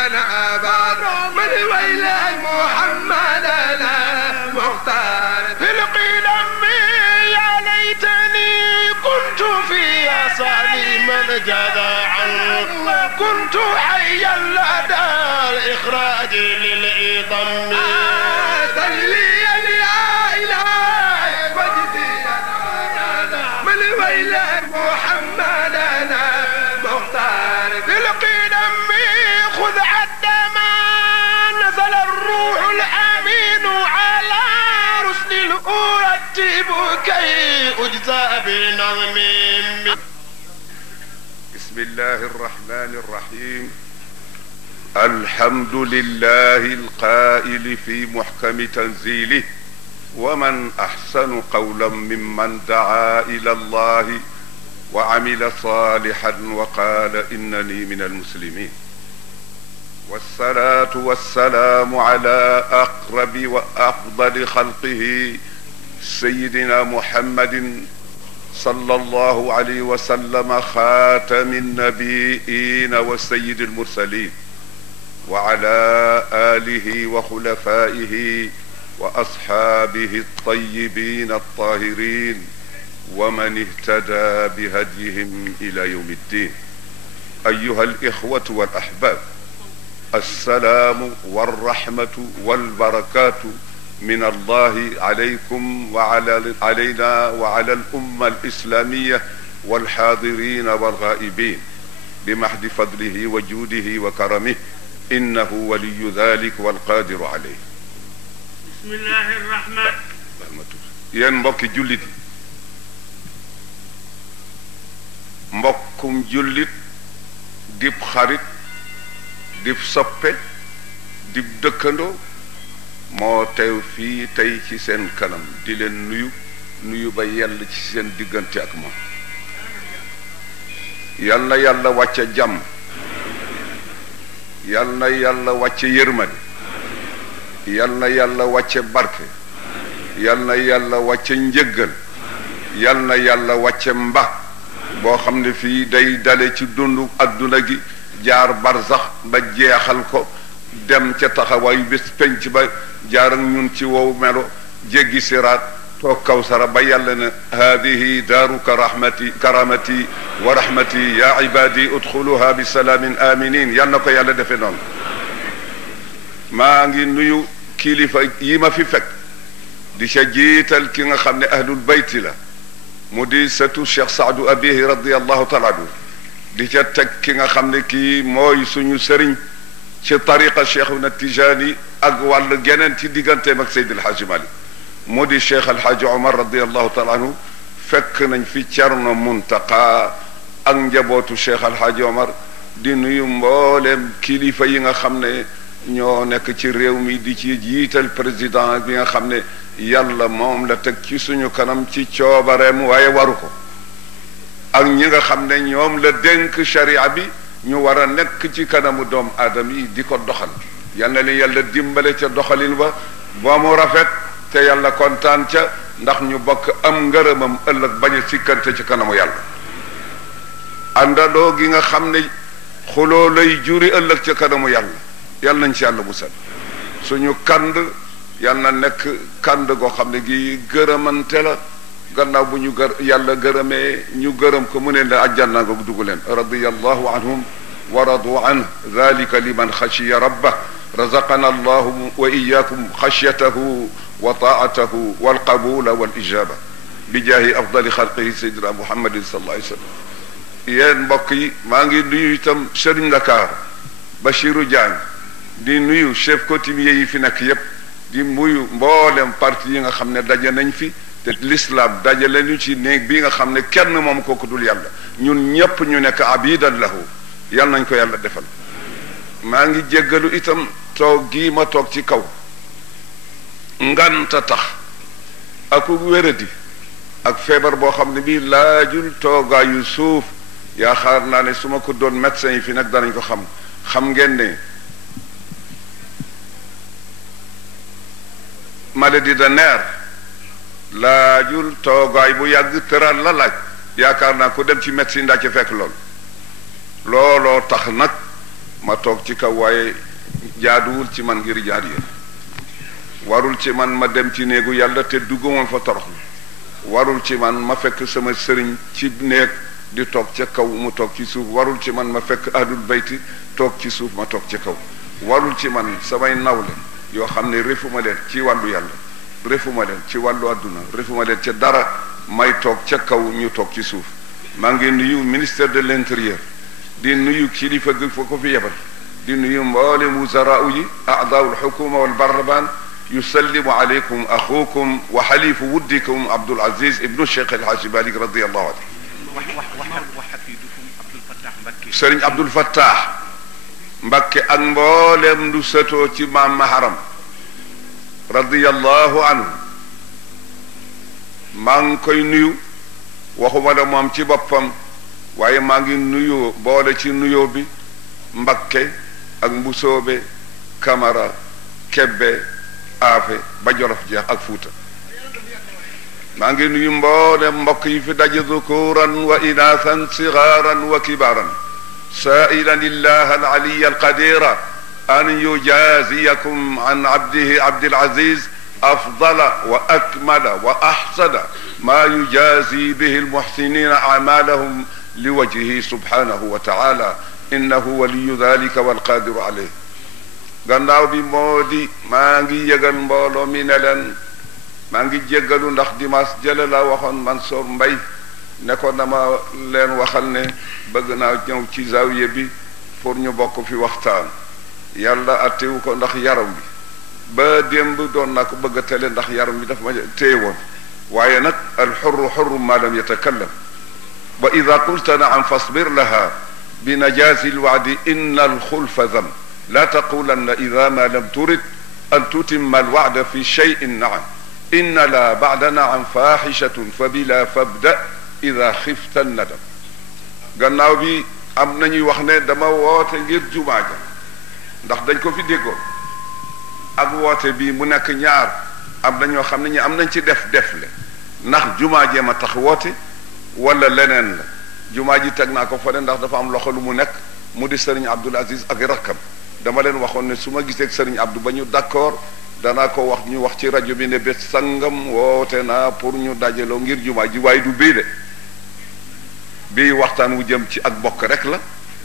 فينا أبدا من ويلي محمدنا مختار في القدم يا ليتني كنت في صالما جذعا كنت حيا لدى الإخراج للإضم تجليا يا إلهي وجدي من ويلي محمدنا مختار في القدم خذ عدما نزل الروح الأمين على رسل أرتب كي أجزى بنظم. بسم الله الرحمن الرحيم. الحمد لله القائل في محكم تنزيله ومن أحسن قولا ممن دعا إلى الله وعمل صالحا وقال إنني من المسلمين. والصلاة والسلام على أقرب وأفضل خلقه سيدنا محمد صلى الله عليه وسلم خاتم النبيين وسيد المرسلين وعلى آله وخلفائه وأصحابه الطيبين الطاهرين ومن اهتدى بهديهم إلى يوم الدين. أيها الإخوة والأحباب، السلام والرحمة والبركات من الله عليكم وعلى علينا وعلى الأمة الإسلامية والحاضرين والغائبين بمحض فضله وجوده وكرمه إنه ولي ذلك والقادر عليه. بسم الله الرحمن. yéen mbokki jullit mbokkum jullit dib xarit dib soppe dib dëkkandoo moo teew fii tey ci seen kanam di leen nuyu ba yell ci seen diggante ak moom. yal na yàlla wàcce jàmm, yal na yàlla wàcce yërmande, yal na yàlla wàcce barke, yal na yàlla wàcce njëggal, yal na yàlla wàcce mba boo xam ne fii day dale ci dundu adduna gi jaar barsax ba jeexal ko dem ca taxawaayu bés penc ba jaar ak ñun ci wow melo jéggi siraat toog kawsara ba yàlla ne haadihi daaruka karamati wa rahmati ya ibadi udxuluha bi salaamin aminin. yal na ko yàlla defe noonu. maa ngi nuyu kilifa yi ma fi fekk di ca jiital ki nga xam ne ahlul bayti la mu di sëtu Cheikh Saadu Abihi radiallahu taala anhu di ca teg ki nga xam ne kii mooy suñu sëriñ ci tariqa Cheikhuna Tijaani ak wàll geneen ci digganteem ak Seydi El Hadji Malick mu di Cheikh El Hadji Omar radiallahu taala anhu. fekk nañ fi Cerno Muntaqa ak njabootu Cheikh El Hadji Omar di nuyu mbooleem kilifa yi nga xam ne ñoo nekk ci réew mi di ci jiital président bi nga xam ne yàlla moom la teg ci suñu kanam ci coobareem waaye waru ko, ak ñi nga xam ne ñoom la dénk sharia bi ñu war a nekk ci kanamu doom aadama yi di ko doxal. yal na leen yàlla dimbale ca doxalin ba mu rafet te yàlla kontaan ca ndax ñu bokk am ngërëmam ëllëg bañ a sikkante ci kanamu yàlla. àndandoo gi nga xam ne xuloo lay juri ëllëg ca kanamu yàlla yàlla nañ ci yàlla musal. suñu kand yàlla na nekk kand goo xam ne gi gërëmante la gannaaw bu ñu yàlla gërëmee ñu gërëm ko mu ne la àjjana nga dugg leen. radiyallahu anhum wa radu an dhalika liman xashiya rabbah razaqana allahu wa iyyakum xashyatahu wa taatahu walqabula walijaba bi jaahi afdali xalqihi sayyidina muhammadin sallallahu alayhi wa sallam. yéen mbokk yi maa ngi nuyu itam Serigne Dakar Bachirou Diagne di nuyu chef coutumier yi fi nekk yépp di nuyu mboolem parti yi nga xam ne daje nañ fi te l'islam dajale ñu ci néeg bi nga xam ne kenn moom kooku dul yàlla ñun ñépp ñu nekk abidan lahu yàlla nañ ko yàlla defal. maa ngi jéggalu itam toog gii ma toog ci kaw nganta tax aku wéradi ak feebar boo xam ne bii laajul toogaayu suuf yaakaar naa ne su ma ko doon médecin yi fi nag danañ ko xam ngeen ne maladie de nerf laajul toogaay bu yàgg tëral la laaj yaakaar naa ko dem ci médecine daa ci fekk looloo tax nag ma toog ci kaw waaye jaaduwul ci man ngir jaar yéen warul ci man ma dem ci néegu yàlla te duggumoon fa toroxlu warul ci man ma fekk sama sëriñ ci néeg di toog ca kaw mu toog ci suuf warul ci man ma fekk ahlul bayti toog ci suuf ma toog ca kaw warul ci man samay nawle yoo xam ne refuma leen ci wàllu yàlla refuma leen ci wàllu àdduna refuma leen ca dara may toog ca kaw ñu toog ci suuf maa ngi nuyu ministère de l'intérieur di nuyu kilifa gi fa ko fi yebal di nuyu mboolem wuzara yi a'daa'ul hukuma wal barlaman yusallimu alaykum axukum wa xalifu wuddikum Abdul Aziz ibnu Cheikh El Hadji Malick radiyallahu anhu. Sëriñ Abdul Fattah Mbakke ak mboolem lu sëtoo ci maam Maharam radiyallahu anhu maa ngi koy nuyu waxuma la moom ci boppam waaye maa ngi nuyu boole ci nuyoo bi Mbakke ak Mbusoobe Kamara Kebbe Aafe ba Jolof jeex ak Fuuta maa ngi nuyu mboolem mbokk yi fi daje zukuran wa inaasan sigaaran wa kibaaran saa'ilan illaha al-aliyya al-qadira an yujaziyakum an abdihi Abdul Aziz afdala wa akmala wa ahsana ma yujazi bihi al-muhsinina a'malahum liwajhihi subhanahu wa ta'ala innahu waliyyu dhalika wal qadiru alayh. gannaaw bi moo di maa ngi yëgal mbooloo mi ne leen maa ngi jéggalu ndax dimanche jële la waxoon Mansour Mbaye ne ko dama leen waxal ne bëgg naa ñëw ci zawiya bi pour ñu bokk fi waxtaan yàlla attewu ko ndax yaram bi ba démb doon naa ko bëgg a tele ndax yaram bi dafa ma téye woon waaye nag alxurru xurru ma lam yatakallam wa ida qulta naam fasbir laha bi najazi lwaadi inna alxulfa zam la taqulanna ida ma lam turid an tutimma alwaada fi cheyin naam inna la baada naam faxichatun fa bila fabda ida xifta nadam. gannaaw bi am nañuy wax ne dama woote ngir jumaa ja ndax dañ ko fi déggoon ak woote bi mu nekk ñaar am na ñoo xam ne ñi am nañ ci def le ndax jumaa jee ma tax woote wala leneen la jumaa ji teg naa ko fële ndax dafa am loxo lu mu nekk mu di Serigne Abdoul Aziz ak rakkam dama leen waxoon ne su ma gisee ak Serigne Abdou ba ñu d'accord danaa ko wax ñu wax ci rajo bi ne bés sangam woote naa pour ñu dajaloo ngir jumaa ji waaye du bii de bii waxtaan wu jëm ci ak bokk rek la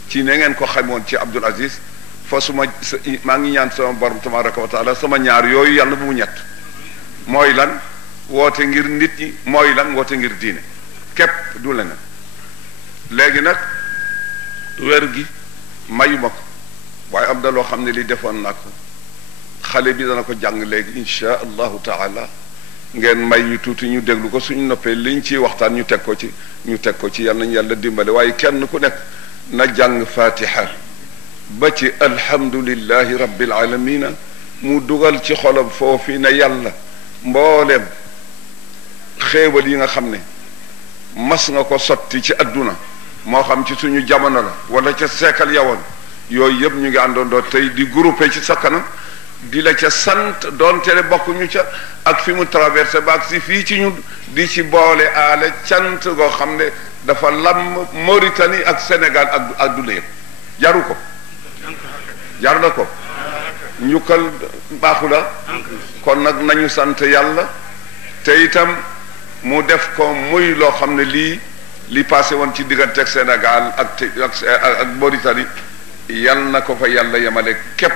ci ne ngeen ko xamoon ci Abdoul Aziz fa maa ngi ñaan sama borom tabaraka wa taala sama ñaar yooyu yàlla bu mu ñett mooy lan woote ngir nit ñi mooy lan woote ngir diine képp du leneen. léegi nag weer gi mayuma ko waaye am na loo xam ne li defoon naa ko xale bi dana ko jàng léegi insha allahu taala ngeen may ñu tuuti ñu déglu ko suñu noppee liñ ciy waxtaan ñu teg ko ci yal nañu yàlla dimbale waaye kenn ku nekk na jàng fatiha ba ci alhamdulillahi rabbil alamina mu dugal ci xolam foofi ne yàlla mbooleem xéewal yi nga xam ne mas nga ko sotti ci adduna moo xam ci suñu jamono la wala ca seekal yawoon yooyu yëpp ñu ngi àndoondoo tey di groupé ci sa kanam di la ca sant doonte ne bokkuñu ca ak fi mu traversé ba ak si fii ci ñu di ci boole aale cant goo xam ne dafa lam Mauritanie ak Sénégal ak adduna yëpp jaru ko jar na ko njukkal baaxu la kon nag nañu sant yàlla te itam mu def ko muy loo xam ne li passé woon ci diggante ak Sénégal ak Mauritanie yal na ko fa yàlla yemale képp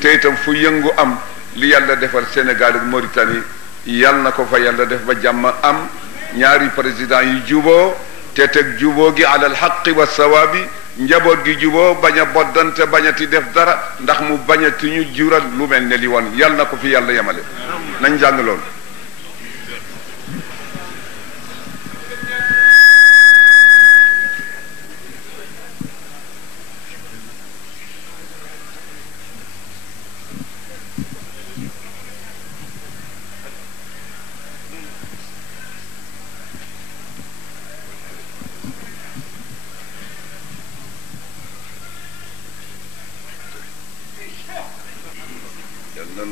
te itam fu yëngu am li yàlla defal Sénégal ak Mauritanie yal na ko fa yàlla def ba jàmm am ñaari président yi juboo te teg juboo gi alal xaqi wa sawaabi njaboot gi juboo bañ a boddante bañati def dara ndax mu bañati ñu jural lu mel ne li woon yal na ko fi yàlla yemale nañ jàng loolu.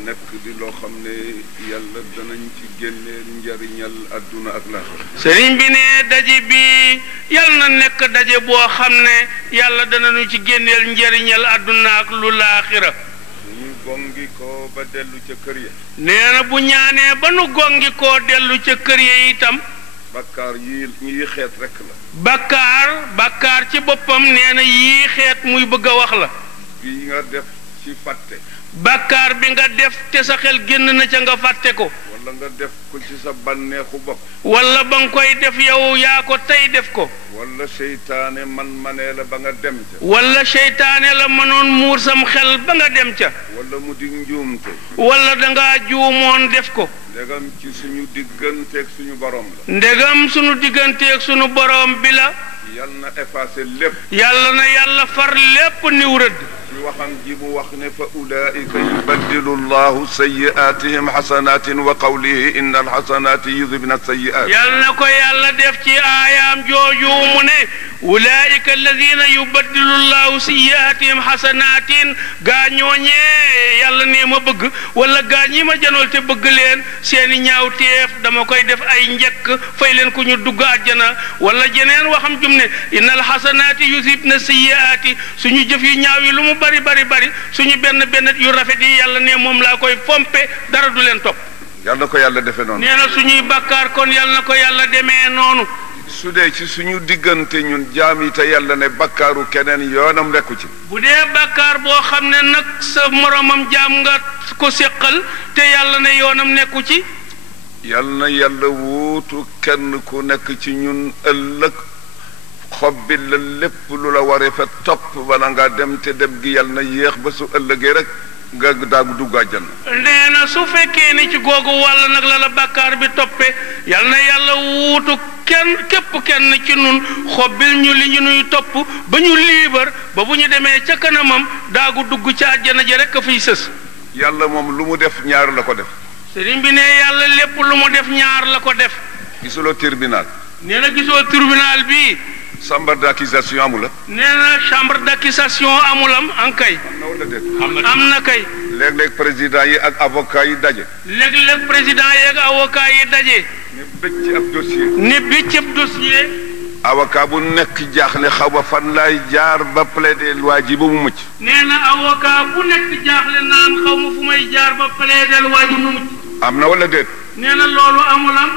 nekk di loo xam ne yàlla danañ ci génneel njariñal adduna ak laaxira. sëriñ bi ne daje bi yal na nekk daje boo xam ne yàlla danañu ci génneel njariñal adduna ak lu laaxira. ñu gongi ko ba dellu ca kër ya. nee na bu ñaanee ba nu gongi koo dellu ca kër ya itam. bakkaar yii xeet rekk la. bakkaar ci boppam nee na yii xeet muy bëgg a wax la. bi nga def ci fàtte. bakkaar bi nga def te sa xel génn na ca nga fàtte ko. wala nga def ko ci sa bànneexu bopp. wala ba nga koy def yow yaa ko tey def ko. wala seytaane manee la ba nga dem ca. wala seytaane la mënoon muur sam xel ba nga dem ca. wala mu di njuumte. wala dangaa juumoon def ko. ndegam ci suñu digganteeg suñu borom la. ndegam suñu digganteeg suñu borom bi la. yal na effacé lépp. yàlla na yàlla far lépp niw rëdd. ci waxam ji mu wax ne fa ulaika yubaddilu llahu sayyi'atihim xasanatin wa qawlihi inna alxasanati yudhibna sayyi'at. yal na ko yàlla def ci aayaam jooju mu ne ulaika alladina yubaddilu llahu sayyi'atihim xasanatin gaa ñooñee yàlla ne ma bëgg wala gaa ñi ma janool te bëgg leen seeni ñaawteef dama koy def ay njëkk fay leen ku ñu dugg àjjana wala jeneen waxam jum ne inna alxasanaati yudhibna sayyi'ati suñu jëf yu ñaaw yi lu mu bari suñu benn yu rafet yi yàlla ne moom laa koy fompe dara du leen topp. yal na ko yàlla defee noonu. nee na suñuy bakkaar kon yal na ko yàlla demee noonu. su dee ci suñu diggante ñun jaam yi te yàlla ne bakkaaru keneen yoonam nekku ci. bu dee bakkaar boo xam ne nag sa moromam jaam nga ko séqal te yàlla ne yoonam nekku ci. yal na yàlla wuutu kenn ku nekk ci ñun ëllëg. xob bi la lépp lu la waree fa topp bala ngaa dem te dem gi yàlla na yéex ba su ëllëgee rek nga daagu dugg àjjana. nee na su fekkee ni ci googu wàll nag la bàkkaar bi toppee yal na yàlla wuutu képp kenn ci nun xobbil ñu li ñu nuy topp ba ñu liibar ba bu ñu demee ca kanamam daagu dugg ca àjjana ji rek a fiy sës. yàlla moom lu mu def ñaar la ko def. sëriñ bi ne yàlla lépp lu mu def ñaar la ko def. gisuloo tribunal. nee na gisoo tribunal bi. chambre d'accusation amula. nee na chambre d'accusation amulam an kay. am na kay. léeg-léeg président yi ak avocat yi daje. léeg-léeg président yi ak avocat yi daje. ne bëcc ab dossier. ne bëcc ab dossier. avocat bu nekk jaaxle xaw ma fan laay jaar ba plaider waa ji ba mu mucc. nee na avocat bu nekk jaaxle naan xaw ma fu may jaar ba plaider waa ji mu mucc. am na wala déet. nee na loolu amulam.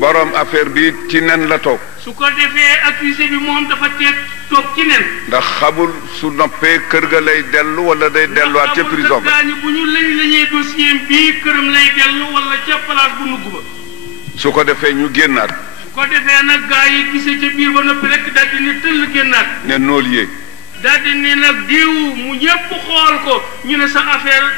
borom affaire bi ci nen la toog. su ko defee accusé bi moom dafa toog ci nen. ndax xamul su noppee kër ga lay dellu wala day delluwaat ca prison ba. bu ñu lañee dossier bii këram lay dellu wala ca place bu nugg ba. su ko defee ñu génnaat. su ko defee nag gaa yi gisee ca biir ba noppi rek daal di ne tëll génnaat. ne nool yee. daal di ne nag diw mu ñëpp xool ko ñu ne sa affaire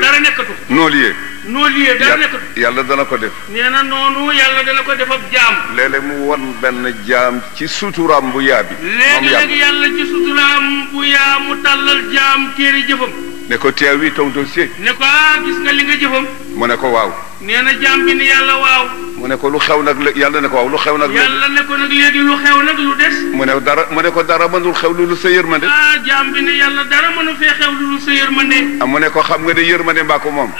dara nekkatu. nool yee. noo liyee dara nekkatu. yàlla dana ko def. nee na noonu yàlla dana ko def ab jaam. léeg-léeg mu won benn jaam ci suturaam bu yaa bi. léeg-léeg yàlla ci suturaam bu yaa mu tàllal jaam téere jëfam. ne ko teew wi ton dossier. ne ko gis nga li nga jëfam. mu ne ko waaw. nee na jaam bi ni yàlla waaw. mu ne ko lu xew nag yàlla ne ko waaw lu xew nag. yàlla ne ko nag léegi lu xew nag lu des. mu ne ko dara mënul xew lu sa yërmande. jaam bi ne yàlla dara mënu fee xew lu sa yërmande. mu ne ko xam nga ne yërmande mbaa ko moom.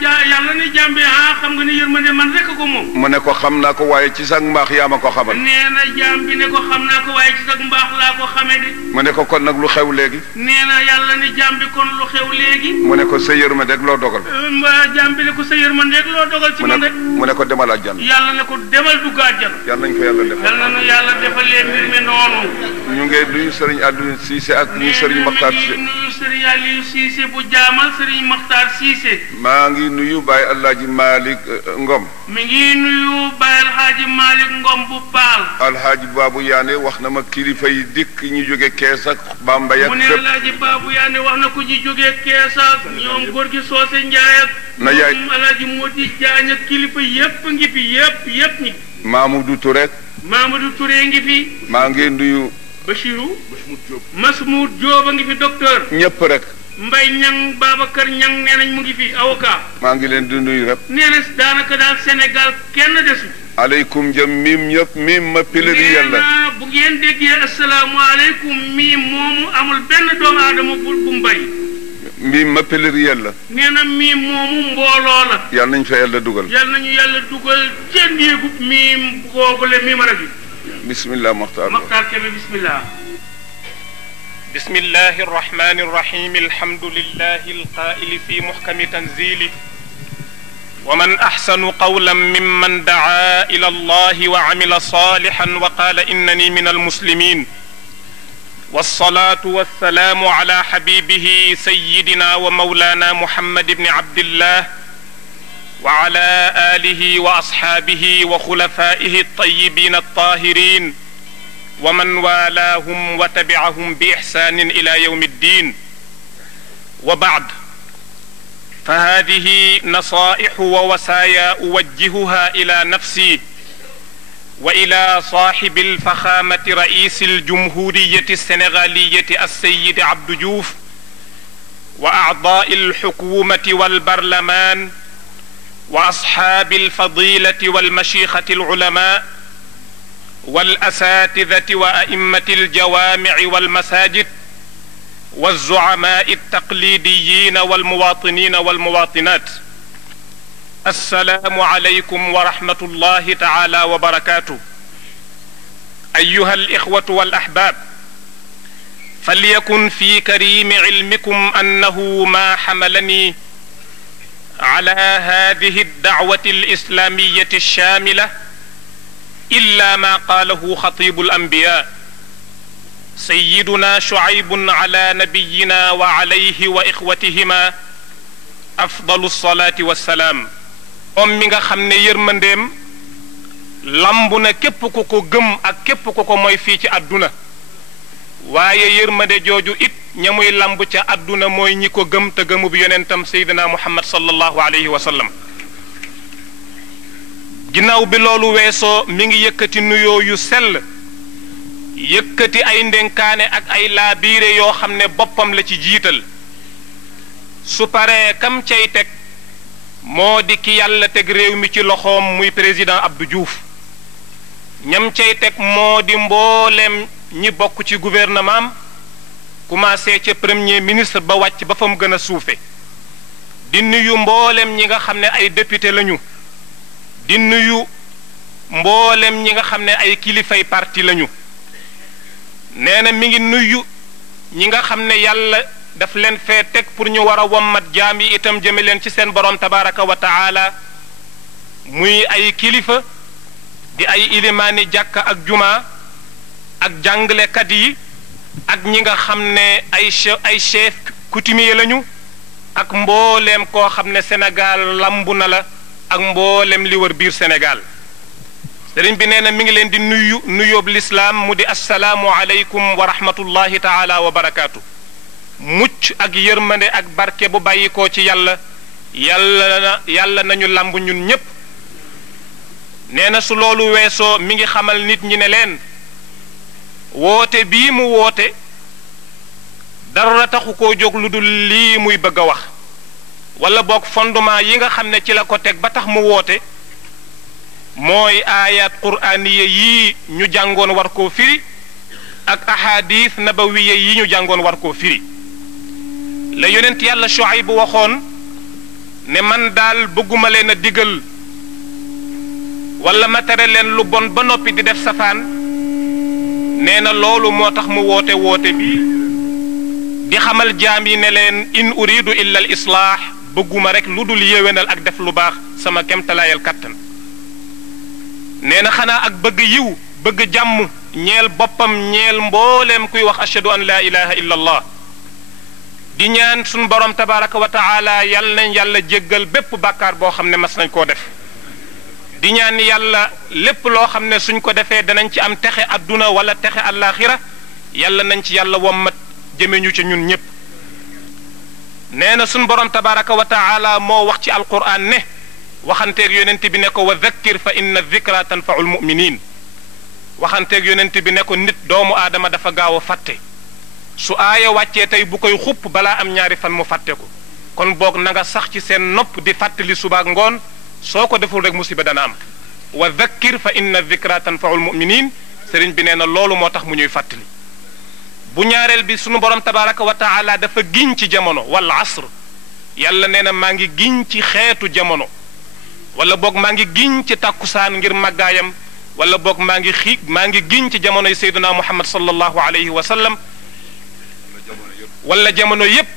yàlla ne jaam bi xam nga ne yërmande man rek ko moom. mu ne ko xam naa ko waaye ci sag mbaax yaa ma ko xamal. nee na jaam bi ne ko xam naa ko waaye ci sag mbaax laa ko xamee de. mu ne ko kon nag lu xew léegi. nee na yàlla ne jaam bi kon lu xew léegi. mu ne ko sa yërmande rek loo dogal. jaam bi ne ko sa yërmande rek loo dogal ci man rek. mu ne ko demal àjjana. yàlla ne ko demal dugg àjjana. yàlla nañ ko yàlla defal. yàlla na yàlla defalee mbir mi noonu. ñu ngi nuyu Serigne Aliou Cissé ak ñu Serigne Makhtar Cissé. nuyu Serigne Aliou Cissé bu jaamal Serigne Makhtar Cissé. maa ngi nuyu Baye Alhaji Malick Ngom. mi ngi nuyu Baye Alhaji Malick Ngom bu Paal. Alhaji Babou Yaane wax na ma kilifa yi dikk ñu jóge Kees ak Bambey ak. mu ne Alhaji Babou Yaane wax na ko ñu jóge Kees ak ñoom góor gi Soose Njaay ak. na yaay Alhaji Modi Jaañ ak kilifa yépp ngi fi yépp ñi. Mamadou Touré. Mamadou Touré ngi fi. maa ngi nuyu. Bachirou. Masmoud Diop a ngi fi docteur. ñëpp rek. Mbay Ñang Babacar Ñang nee nañ mu ngi fi avocat. maa ngi leen di nuyu rek. nee na daanaka daal Sénégal kenn desu. aleykum jëm miim ñëpp miim ma pilari yàlla. bu ngeen déggee asalaamaaleykum miim moomu amul benn doomu aadama bu mbay. miim ma pluriel la. nee na miim moomu mbooloo la. yal nañ fa yàlla dugal. yal nañu yàlla dugal ca néegu miim googule miim rajo. bismillah Maxtaar. Maxtaar Kebe bismillah. bismillahi arrahmani arrahim alhamdulillahi alqaili fi muhkami tanzili wa man ahsanu qawlan mimman daa ila allahi wa amila salihan wa qala innani min almuslimin والصلاة والسلام على حبيبه سيدنا ومولانا محمد بن عبد الله وعلى آله وأصحابه وخلفائه الطيبين الطاهرين ومن والاهم وتبعهم بإحسان إلى يوم الدين وبعد فهذه نصائح ووصايا أوجهها إلى نفسي وإلى صاحب الفخامة رئيس الجمهورية السنغالية السيد عبد جوف وأعضاء الحكومة والبرلمان وأصحاب الفضيلة والمشيخة العلماء والأساتذة وأئمة الجوامع والمساجد والزعماء التقليديين والمواطنين والمواطنات السلام عليكم ورحمة الله تعالى وبركاته أيها الإخوة والأحباب فليكن في كريم علمكم أنه ما حملني على هذه الدعوة الإسلامية الشاملة إلا ما قاله خطيب الأنبياء سيدنا شعيب على نبينا وعليه وإخوتهما أفضل الصلاة والسلام moom mi nga xam ne yërmandeem lamb na képp ku ko gëm ak képp ku ko mooy fii ci àdduna waaye yërmande jooju it ña muy lamb ca àdduna mooy ñi ko gëm te gëmub yonentam seydina muhammad sallallahu alayhi wa sallam ginnaaw bi loolu weesoo mi ngi yëkkati nuyoo yu sell yëkkati ay ndénkaane ak ay laabiire yoo xam ne boppam la ci jiital su paree kam cay teg moo di ki yàlla teg réew mi ci loxoom muy président Abdou Diouf ñam cay teg moo di mbooleem ñi bokk ci gouvernement am commencé ca premier ministre ba wàcc ba fa mu gën a suufe di nuyu mbooleem ñi nga xam ne ay député lañu di nuyu mbooleem ñi nga xam ne ay kilifay parti lañu nee na mi ngi nuyu ñi nga xam ne yàlla daf leen fee teg pour ñu war a wommat jaam yi itam jëme leen ci seen borom tabaraka wa taala muy ay kilifa di ay ilimaani jàkka ak juma ak jàngalekat yi ak ñi nga xam ne ay chef coutumier lañu ak mbooleem koo xam ne Sénégal lambu na la ak mbooleem li wër biir Sénégal sëriñ bi nee na mi ngi leen di nuyoob lislaam mu di assalaamu aleykum wa rahmatullahi taala wa barakaatu mucc ak yërmande ak barke bu bàyyikoo ci yàlla nañu lamb ñun ñépp nee na su loolu weesoo mi ngi xamal nit ñi ne leen woote bii mu woote dara taxu koo jóg lu dul lii muy bëgg a wax wala boog fondement yi nga xam ne ci la ko teg ba tax mu woote mooy ayat quraaniya yi ñu jàngoon war koo firi ak ahadis nabawiya yi ñu jàngoon war koo firi la yonent yàlla Shuayb waxoon ne man daal bëgguma leen a digal wala ma tere leen lu bon ba noppi di def safaan nee na loolu moo tax mu woote bi di xamal jaam yi ne leen in uridu illa al islaax bëgguma rek lu dul yéwénal ak def lu baax sama kemtalaayal kattan nee na xanaa ak bëgg yiw bëgg jàmm ñeel boppam ñeel mbooleem kuy wax ashhadu an laa ilaha illa allah di ñaan suñu borom tabaraka wa taala yal nañ yàlla jéggal bépp bàkkaar boo xam ne mas nañ koo def di ñaan yàlla lépp loo xam ne suñ ko defee danañ ci am texe adduna wala texe àllaaxira yàlla nañ ci yàlla wommat jëme ñu ci ñun ñépp nee na suñu borom tabaraka wa taala moo wax ci alquran ne waxanteeg yonent bi ne ko wa dhakkir fa inna dhikra tanfaul muminin waxanteeg yonent bi ne ko nit doomu aadama dafa gaaw a fàtte su aaya wàccee tey bu koy xupp balaa am ñaari fan mu fàtte ko kon boog na nga sax ci seen nopp di fàttali subaak ngoon soo ko deful rek musiba dana am wa dhakkir fa inna dhikra tanfaul muminin sëriñ bi nee na loolu moo tax mu ñuy fàttali bu ñaareel bi sunu borom tabaraka wa taala dafa giñ ci jamono wal asr yàlla nee na maa ngi giñ ci xeetu jamono wala boog maa ngi giñ ci tàkkusaan ngir màggaayam wala boog maa ngi giñ ci jamonoy sayduna muhammad sallallahu alayhi wa sallam wala jamono yépp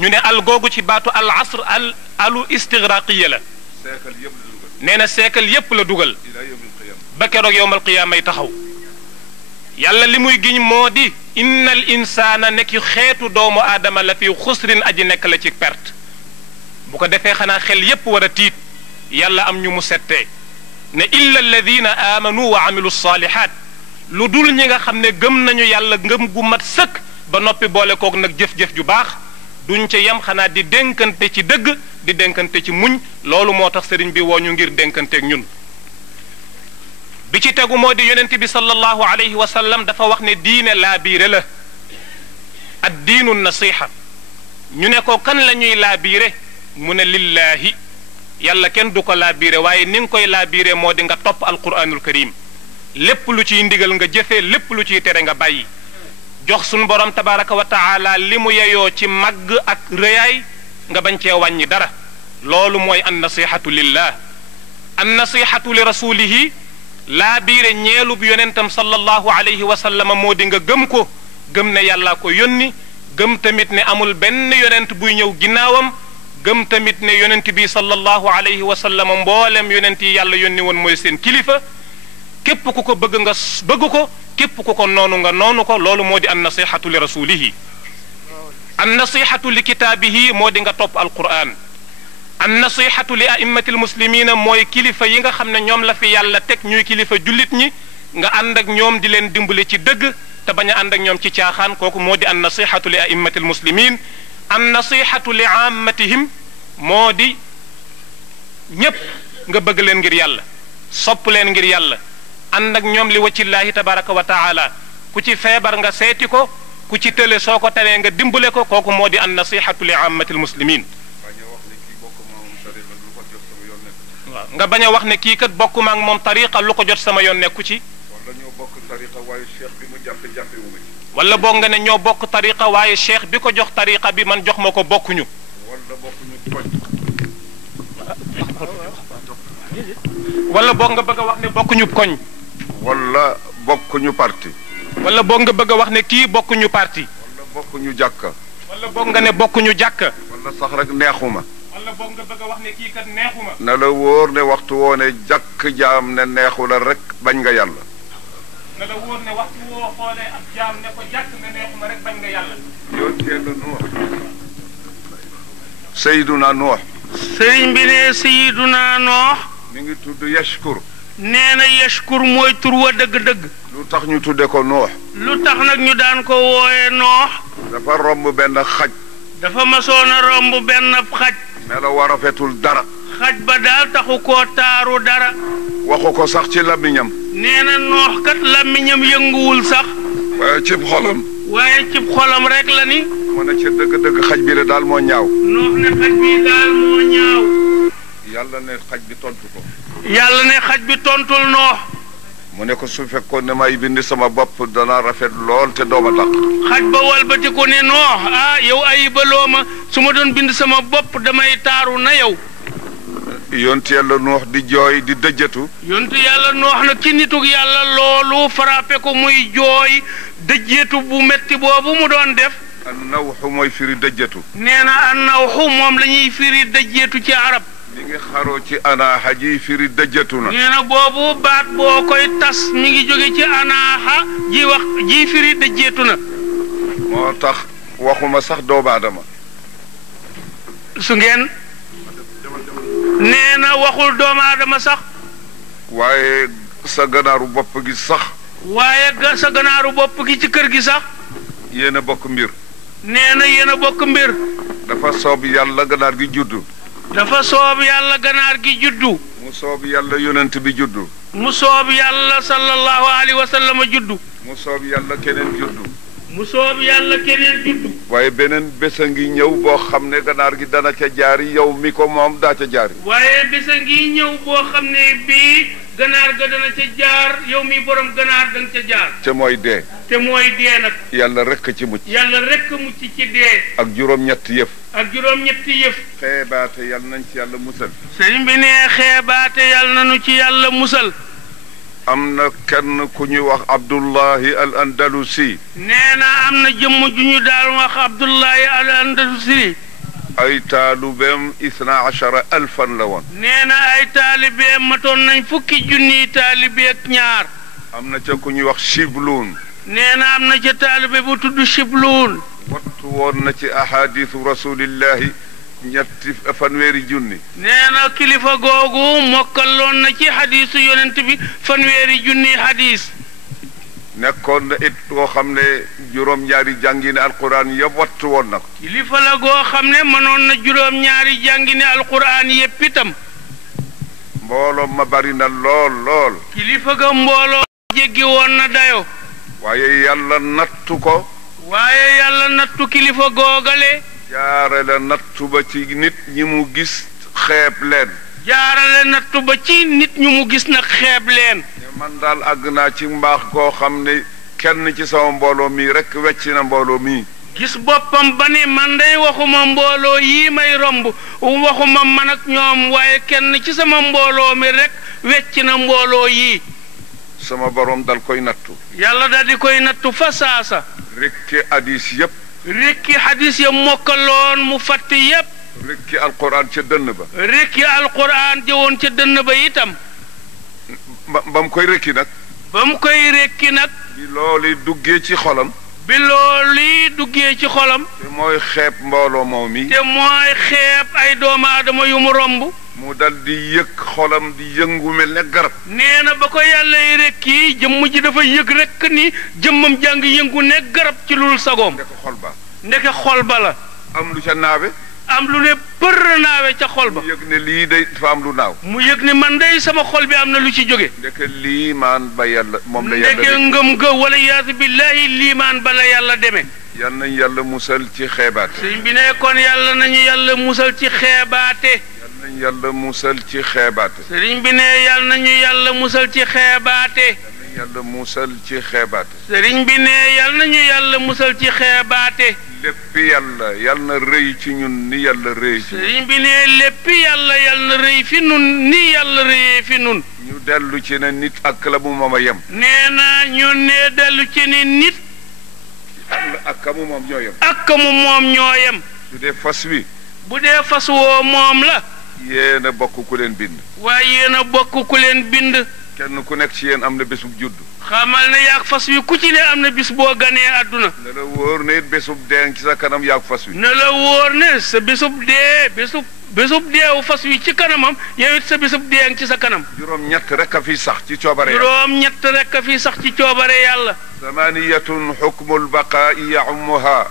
ñu ne al googu ci baatu al asr alu istigraqiya la nee na seekal yépp la dugal ba keroog yowmal qiyaama yi taxaw yàlla li muy giñ moo di innal insaana nekk xeetu doomu aadama la fi xusrin aji nekk la ci perte bu ko defee xanaa xel yépp war a tiit yàlla am ñu mu settee ne illa alladina aamanu wa amilu saalihaat lu dul ñi nga xam ne gëm nañu yàlla ngëm gu mat sëkk ba noppi boole koog nag jëf-jëf ju baax duñ ca yem xanaa di dénkante ci dëgg di dénkante ci muñ loolu moo tax sëriñ bi woo ñu ngir dénkanteeg ñun bi ci tegu moo di yonent bi sallallahu alayhi wa sallam dafa wax ne diine laa biire la ad diinu nasiha ñu ne ko kan la ñuy laa biire mu ne lillaahi yàlla kenn du ko laa biire waaye ni nga koy laa biire moo di nga topp alquranul karim lépp lu ciy ndigal nga jëfee lépp lu ciy tere nga bàyyi jox sunu borom tabaraka wa taala li mu yeyoo ci màgg ak rëyaay nga bañ cee wàññi dara loolu mooy an nasihatu lillah an nasihatu li rasulihi laa biire ñeelub yonentam sallallahu alayhi wa sallam moo di nga gëm ko gëm ne yàllaa ko yónni gëm tamit ne amul benn yonent buy ñëw ginnaawam gëm tamit ne yonent bi sallallahu alayhi wa sallam mboolem yonent yi yàlla yónni woon mooy seen kilifa képp ku ko bëgg nga bëgg ko képp ku ko noonu nga noonu ko loolu moo di an nasihatu li rasulihi an nasihatu li kitaabihi moo di nga topp alquran an nasihatu li a'immati almuslimina mooy kilifa yi nga xam ne ñoom la fi yàlla teg ñuy kilifa jullit ñi nga ànd ak ñoom di leen dimbali ci dëgg te bañ a ànd ak ñoom ci caaxaan kooku moo di an nasihatu li a'immati almuslimin an nasihatu li ammatihim moo di ñépp nga bëgg leen ngir yàlla sopp leen ngir yàlla ànd ak ñoom li waccillahi tabaraka wa taala ku ci feebar nga seeti ko ku ci tële soo ko tanee nga dimbale ko kooku moo di an nasihatu li ammatil muslimin waaw nga bañ a wax ne kii kat bokkuma ak moom tariqa lu ko jot sama yoon nekku ci wala ñoo bokk tariqa waaye cheikh bi mu jàppe wu ma ci wala boog nga ne ñoo bokk tariqa waaye cheikh bi ko jox tariqa bi man jox ma ko bokkuñu wala bokkuñu koñ wala boog nga bëgg a wax ne bokkuñu koñ wala bokkuñu parti wala boog nga bëgg a wax ne kii bokkuñu parti wala bokkuñu jàkka wala boog nga ne bokkuñu jàkka wala sax rek neexuma wala boog nga bëgg a wax ne kii kat neexuma na la wóor ne waxtu woone jàkk jaam ne neexu la rek bañ nga yàlla na la wóor ne waxtu woo xoolee ab jaam ne ko jàkk ne neexuma rek bañ nga yàlla yoon teelu Nuux Seyduna Nuux sëriñ bi ne Seyduna Nuux mi ngi tudd yashkur nee na yashkur mooy tur wa dëgg-dëgg lu tax ñu tudde ko Nuux lu tax nag ñu daan ko wooye Nuux dafa romb benn xaj dafa masoon a romb benn xaj ne la war a fetul dara xaj ba daal taxu koo taaru dara waxu ko sax ci làmmiñam nee na Nuux kat làmmiñam yënguwul sax waaye cib xolam waaye cib xolam rek la ni mu ne ci dëgg-dëgg xaj bi la daal moo ñaaw Nuux ne xaj bi daal moo ñaaw yàlla ne xaj bi tontu ko yàlla ne xaj bi tontul Nuux mu ne ko su fekkoon ne may bind sama bopp dana rafet lool te dooma tax xaj ba walbatiku ne Nuux yow ayibaloo ma su ma doon bind sama bopp damay taaru na yow yontu yàlla Nuux di jooy di dëjjatu yontu yàlla Nuux nag ci nitug yàlla loolu frappé ko muy jooy dëjjeetu bu metti boobu mu doon def an nawxu mooy firi dëjjatu nee na an nawxu moom la ñuy firi dëjjeetu ci arab mi ngi xaroo ci anaaxa ji firi dëjjatu na nee na boobu baat boo koy tas mi ngi jóge ci anaaxa ji wax ji firi dëjjeetu na moo tax waxuma sax doomu aadama su ngeen nee na waxul doomu aadama sax waaye sa ganaaru bopp gi sax waaye sa ganaaru bopp gi ci kër gi sax yéen a bokk mbir nee na yéen a bokk mbir dafa soob yàlla ganaar gi juddu dafa soob yàlla ganaar gi juddu mu soob yàlla yonent bi juddu mu soob yàlla sallallahu alayhi wa sallam juddu mu soob yàlla keneen juddu mu soob yàlla keneen juddu waaye beneen bés a ngi ñëw boo xam ne ganaar gi dana ca jaari yow mi ko moom daa ca jaari waaye bés a ngi ñëw boo xam ne bii ganaar ga dana ca jaar yow mi borom ganaar danga ca jaar. te mooy dee. te mooy dee nag. yàlla rekk ci mucc. yàlla rekk mucc ci dee. ak juróom-ñetti yëf. ak juróom-ñetti yëf. xeebaate yàlla nañ ci yàlla musal. sëriñ bi nee xeebaate yàlla nañu ci yàlla musal. am na kenn ku ñuy wax Abdullahi al Andalusi. nee na am na jëmm ju ñu daal wax Abdullahi al Andalusi. ay taalubeem 12,000 la woon. nee na ay taalibeem matoon nañ fukki junniy taalibe ak ñaar. am na ca ku ñuy wax Shibluun. nee na am na ca taalibe bu tudd Shibluun. wattu woon na ci ahadisu rasulillahi ñetti fanweeri junni. nee na kilifa googu mokkaloon na ci xadiisu yonent bi fanweeri junni xadiis. nekkoon na it koo xam ne juróom-ñaari jàngine alquran yëpp wattu woon na ko. kilifa la goo xam ne mënoon na juróom-ñaari jàngine alquran yépp itam. mbooloo ma bari na lool lool. kilifa ga mbooloo jéggi woon na dayo. waaye yàlla nattu ko. waaye yàlla nattu kilifa googale. jaarale nattu ba ci nit ñi mu gis xeeb leen. jaarale nattu ba ci nit ñu mu gis nag xeeb leen. man daal àgg naa ci mbaax koo xam ne kenn ci sama mbooloo mii rek wecc na mbooloo mii. gis boppam ba ni man day waxuma mbooloo yii may romb waxuma man ak ñoom waaye kenn ci sama mbooloo mi rek wecc na mbooloo yii. sama borom dal koy nattu. yàlla dal di koy nattu fa saasa. rekki hadis yëpp. rekki hadis ya mokkaloon mu fàtte yépp. rekki alquran ca dënn ba. rekki alquran jëwoon ca dënn ba itam. ba mu koy rekki nag. ba mu koy rekki nag. bi loolu duggee ci xolam. bi loolu duggee ci xolam. te mooy xeeb mbooloo moom mi. te mooy xeeb ay doomu aadama yu mu romb. mu dal di yëg xolam di yëngu mel ne garab. nee na ba ko yàlla yi rekki jëmm ji dafa yëg rek ni jëmmam jàng yëngu ne garab ci lul sagoom. ndeke xol ba. ndeke xol ba la. am lu ca naawe. am lu ne për naawe ca xol ba. mu yëg ne lii day dafa am lu naaw. mu yëg ni man day sama xol bi am na lu ci jóge. ndeke liimaan ba yàlla moom la yàlla. ndeke ngëm ga wala yaatu billahi liimaan ba la yàlla demee. yal nañu yàlla musal ci xeebaate. sëñ bi ne kon yàlla nañu yàlla musal ci xeebaate. yal nañu yàlla musal ci xeebaate. sëriñ bi ne yàlla nañu yàlla musal ci xeebaate. yal nañu yàlla musal ci xeebaate. sëriñ bi ne yàlla nañu yàlla musal ci xeebaate. lépp yàlla yal na rëy ci ñun ni yàlla rëy ci ñun. sëriñ bi ne lépp yàlla yal na rëy fi nun ni yàlla rëyee fi nun. ñu dellu ci ne nit ak la mu moom a yem. nee na ñu ne dellu ci ni nit. ak ka mu moom ñoo yem. ak ka mu moom ñoo yem. su dee fas wi. bu dee fas woo moom la. yéen a bokk ku leen bind. waaye yéen a bokk ku leen bind. kenn ku nekk ci yéen am na bésub judd. xamal ne yaag fas wi ku ci ne am na bis boo ganee àdduna. ne la wóor ne it bésub dee ci sa kanam yaag fas wi. ne la wóor ne sa bésub deewu fas wi ci kanamam yow it sa bésub dee ci sa kanam. juróom-ñett rek a fi sax ci coobare yàlla. juróom-ñett rek a fi sax ci coobare yàlla. ثمانية حكم البقاء يعمها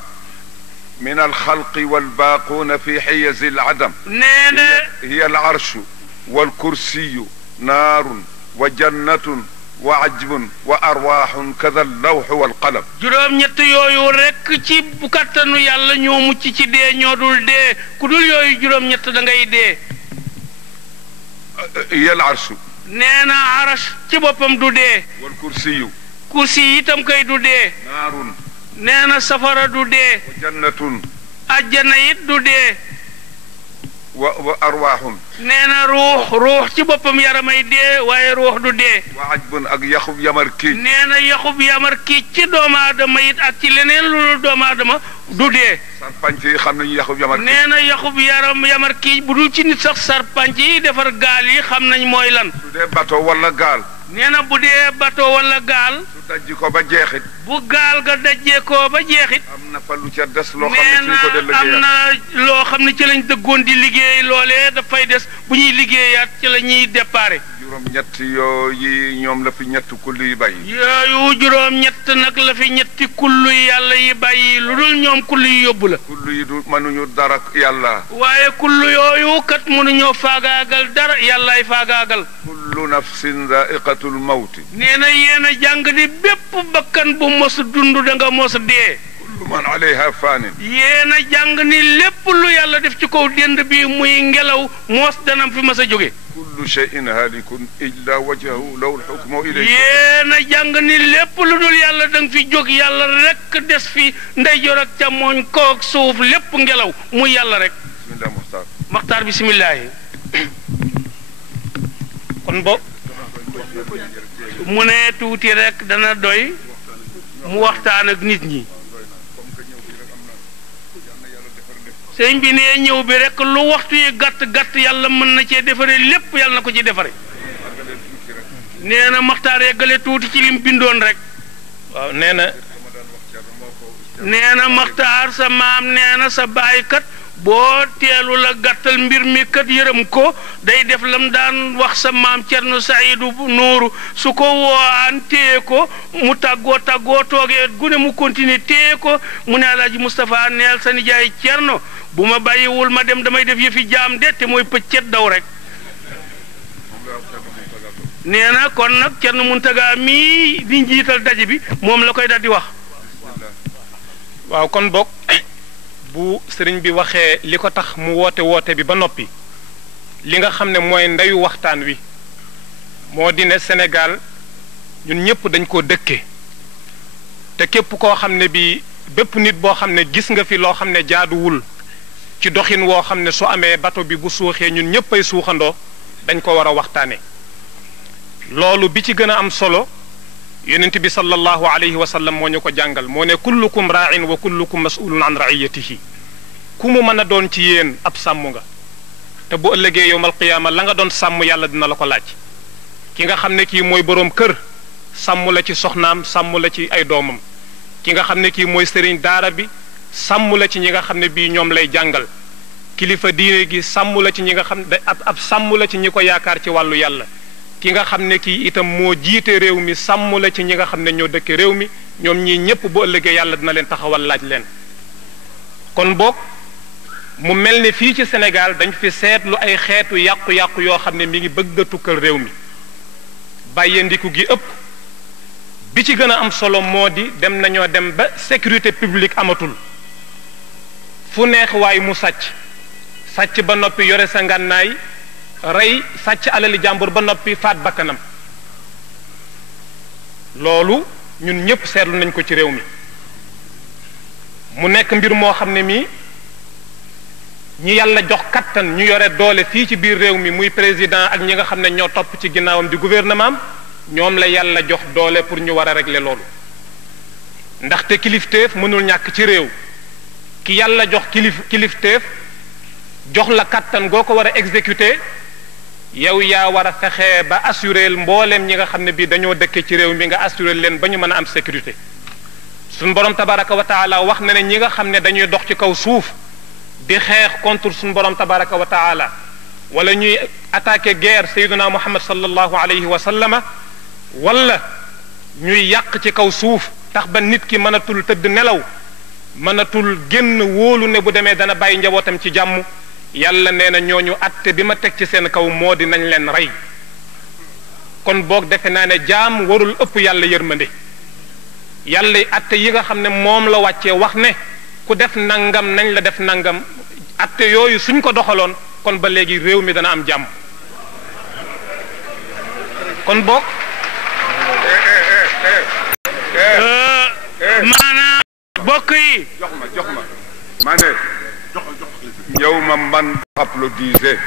من الخلق والباقون في حيز العدم. هي العرش والكرسي نار وجنة وعجب وأرواح كذا اللوح والقلم. juróom-ñett yooyu rek ci bu kattanu yàlla ñoo mucc ci dee ñoo dul dee ku dul yooyu juróom-ñett da ngay dee. هي العرش. nee na arash ci boppam du dee. والكرسي. kursi itam kay du dee. naarun. nee na safara du dee. wa jannatun. ajjana it du dee. wa arwaaxun. nee na ruux ci boppam yaramay dee waaye ruux du dee. wa ajbun ak yaxub yamar kii. nee na yaxub yamar kii ci doomu aadama it ak ci leneen lu doomu aadama du dee. sarpanc yi xam nañu yaxub yamar kii. nee na yaxub yamar kii bu dul ci nit sax sarpanc yi defar gaal yi xam nañ mooy lan. su dee bato wala gaal. nee na bu dee bato wala gaal. su dajji ko ba jeexit. bu gaal ga dajjee ko ba jeexit. am na fa lu ca des loo xam ne suñ ko dee liggéeyaat. am na loo xam ne ci lañ dëggoon di liggéey loolee dafay des bu ñuy liggéeyaat ci la ñuy déparé. juróom-ñett yooyu ñoom la fi ñett kullu yi bàyyi. yooyu juróom-ñett nag la fi ñetti kullu yàlla yi bàyyi lu dul ñoom kullu yi yóbbu la. kullu yi du mënuñu dara yàlla. waaye kullu yooyu kat mënuñoo faagaagal dara yàllaay faagaagal. kullu nafsin zaiqatul mawti. nee na yéen a jàng di bépp bakkan bu mos dund da nga mos dee. kullu man alayha faanin yéen a jàng ni lépp lu yàlla def ci kaw dénd bi muy ngelaw moos danam fi mas a jóge kullu shay'in halikun illa wajhahu lahu alhukmu ilayhi yéen a jàng ni lépp lu dul yàlla danga fi jóg yàlla rek des fi ndeyjoor ak càmmooñ kaw ak suuf lépp ngelaw muy yàlla rek bismillah muxtaar maxtaar bisimilah kon bo mu ne tuuti rek dana doy mu waxtaan ak nit ñi sëñ bi ne ñëw bi rek lu waxtu yi gàtt gàtt yàlla mën na cee defare lépp yàlla na ko ci defare nee na maxtaar yeggale tuuti ci lim bindoon rek waaw nee na maxtaar sa maam nee na sa baay kat boo teelu la gàttal mbir mi kat yërëm ko day def lam daan wax sa maam Cerno Saydu Nuuru su ko woowaan téye ko mu tàggoo toogee gune mu continuer téye ko mu ne Alaaji Moustapha neel sa nijaay Cerno bu ma bàyyiwul ma dem damay def yëfi jaam de te mooy pëccet daw rek nee na kon nag Cerno Muntaga mii di njiital daje bi moom la koy daal di wax waaw kon bokk bu sëriñ bi waxee li ko tax mu woote bi ba noppi li nga xam ne mooy ndeyu waxtaan wi moo di ne Sénégal ñun ñëpp dañ koo dëkke te képp koo xam ne bi bépp nit boo xam ne gis nga fi loo xam ne jaaduwul ci doxin woo xam ne su amee bato bi bu suuxee ñun ñëpp ay suuxandoo dañ ko war a waxtaane loolu bi ci gën a am solo yonent bi sallallahu alayhi wa sallam moo ñu ko jàngal moo ne kullukum raa'in wa kullukum mas'ulun an ra'iyatihi ku mu mën a doon ci yéen ab sàmm nga te bu ëllëgee yowmal qiyaama la nga doon sàmm yàlla dina la ko laaj ki nga xam ne kii mooy boroom kër sàmm la ci soxnaam sàmm la ci ay doomam ki nga xam ne kii mooy sëriñ daara bi sàmm la ci ñi nga xam ne bii ñoom lay jàngal kilifa diine gi sàmm la ci ñi nga xam ne ab sàmm la ci ñi ko yaakaar ci wàllu yàlla ki nga xam ne kii itam moo jiite réew mi sàmm la ci ñi nga xam ne ñoo dëkke réew mi ñoom ñii ñépp bu ëllëgee yàlla dina leen taxawal laaj leen kon boog mu mel ni fii ci Sénégal dañ fi seetlu ay xeetu yàqu-yàqu yoo xam ne mi ngi bëgg a tukkal réew mi bàyyandiku gi ëpp bi ci gën a am solo moo di dem nañoo dem ba sécurité publique amatul fu neex waay mu sàcc ba noppi yore sa ngànnaay rey sàcc alali jàmbur ba noppi faat bakkanam loolu ñun ñépp seetlu nañ ko ci réew mi mu nekk mbir moo xam ne mii ñi yàlla jox kattan ñu yore doole fii ci biir réew mi muy président ak ñi nga xam ne ñoo topp ci ginnaawam di gouvernement ñoom la yàlla jox doole pour ñu war a régler loolu ndaxte kilifteef mënul ñàkk ci réew ki yàlla jox kilifteef jox la kattan goo ko war a exécuter yow yaa war a fexe ba assurer mbooleem ñi nga xam ne bii dañoo dëkke ci réew mi nga assurer leen ba ñu mën a am sécurité suñu borom tabaraka wa taala wax na ne ñi nga xam ne dañuy dox ci kaw suuf di xeex contre suñu borom tabaraka wa taala wala ñuy attaquer guerre sayyiduna muhammad sallallahu alayhi wa sallama wala ñuy yàq ci kaw suuf tax ba nit ki mënatul tëdd nelaw mënatul génn wóolu ne bu demee dana bàyyi njabootam ci jàmm yàlla nee na ñooñu atte bi ma teg ci seen kaw moo di nañ leen rey kon boog defe naa ne jaam warul ëpp yàlla yërmande yàlla atte yi nga xam ne moom la wàccee wax ne ku def nangam nañ la def nangam atte yooyu suñ ko doxaloon kon ba léegi réew mi dana am jàmm kon boog maanaam bokk yi jox ma ma ne yow ma man applaudise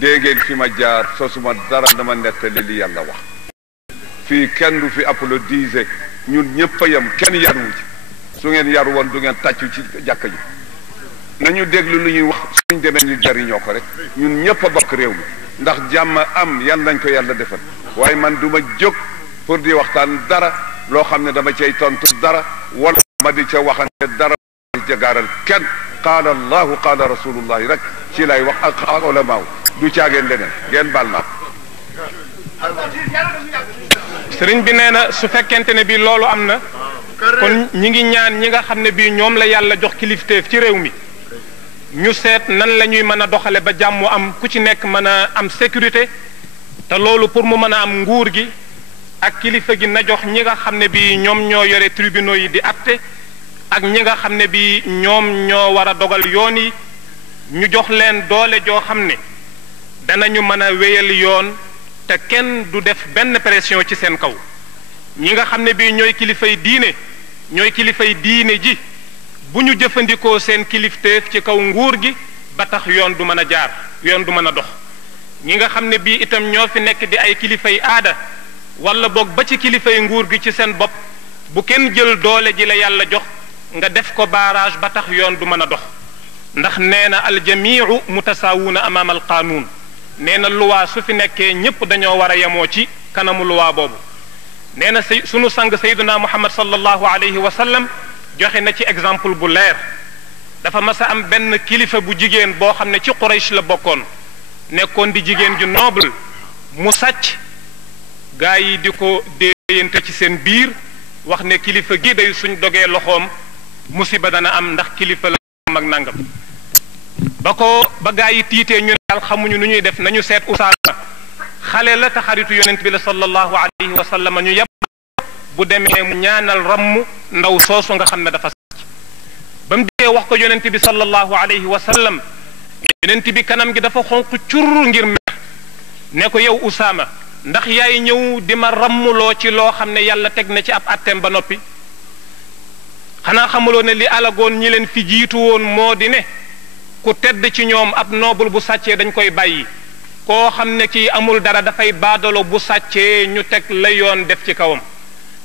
dégg ngeen fi ma jaar sosuma dara dama nettali li yàlla wax fii kenn du fi applaudise ñun ñëpp a yem kenn yaruwu ci su ngeen yaru woon du ngeen tàccu ci jàkka ji nañu déglu lu ñuy wax suñ demee ñu jariñoo ko rek ñun ñëpp a bokk réew mi ndax jàmm am yan nañ ko yàlla defal waaye man du ma jóg pour di waxtaan dara loo xam ne dama cay tontu dara wala ma di ca waxante dara di ca gaaral kenn qaala allahu qaala rasulullahi rek ci lay wax ak ulamaaw du caageen leneen ngeen baal ma sëriñ bi nee na su fekkente ne bii loolu am na kon ñi ngi ñaan ñi nga xam ne bii ñoom la yàlla jox kilifteef ci réew mi ñu seet nan la ñuy mën a doxale ba jàmm am ku ci nekk mën a am sécurité te loolu pour mu mën a am nguur gi ak kilifa gi na jox ñi nga xam ne bi ñoom ñoo yore tribunaux yi di atte ak ñi nga xam ne bi ñoom ñoo war a dogal yoon yi ñu jox leen doole joo xam ne danañu mën a wéyal yoon te kenn du def benn pression ci seen kaw ñi nga xam ne bii ñooy kilifay diine ji bu ñu jëfandikoo seen kilifteef ci kaw nguur gi ba tax yoon du mën a jaar yoon du mën a dox ñi nga xam ne bii itam ñoo fi nekk di ay kilifay aada wala boog ba ci kilifay nguur gi ci seen bopp bu kenn jël doole ji la yàlla jox nga def ko barrage ba tax yoon du mën a dox ndax nee na aljamiu mutasaawuuna amaama alqaanuun nee na luwaa su fi nekkee ñépp dañoo war a yemoo ci kanamu luwaa boobu nee na sunu sang sayyiduna muhammad sallallahu alayhi wa sallam joxe na ci exemple bu leer dafa mas a am benn kilifa bu jigéen boo xam ne ci Quraysh la bokkoon nekkoon di jigéen ju noble mu sàcc gaa yi di ko déeyante ci seen biir wax ne kilifa gi day suñ dogee loxoom musiba dana am ndax kilifa la ak nangam ba gaa yi tiitee ñu ne daal xamuñu nu ñuy def nañu seet Usaama xale la te xaritu yonent bi la sallallahu alayhi wa sallam ñu yeb bu demee mu ñaanal ramm ndaw soosu nga xam ne dafa sàcc ba mu dee wax ko yonent bi sallallahu alayhi wa sallam yonent bi kanam gi dafa xonq cur ngir mer ne ko yow Usaama ndax yaay ñëw di ma rammuloo ci loo xam ne yàlla teg na ci ab atteem ba noppi xanaa xamuloo ne li alagoon ñi leen fi jiitu woon moo di ne ku tedd ci ñoom ab noble bu sàccee dañ koy bàyyi koo xam ne kii amul dara dafay baadalo bu sàccee ñu teg la yoon def ci kawam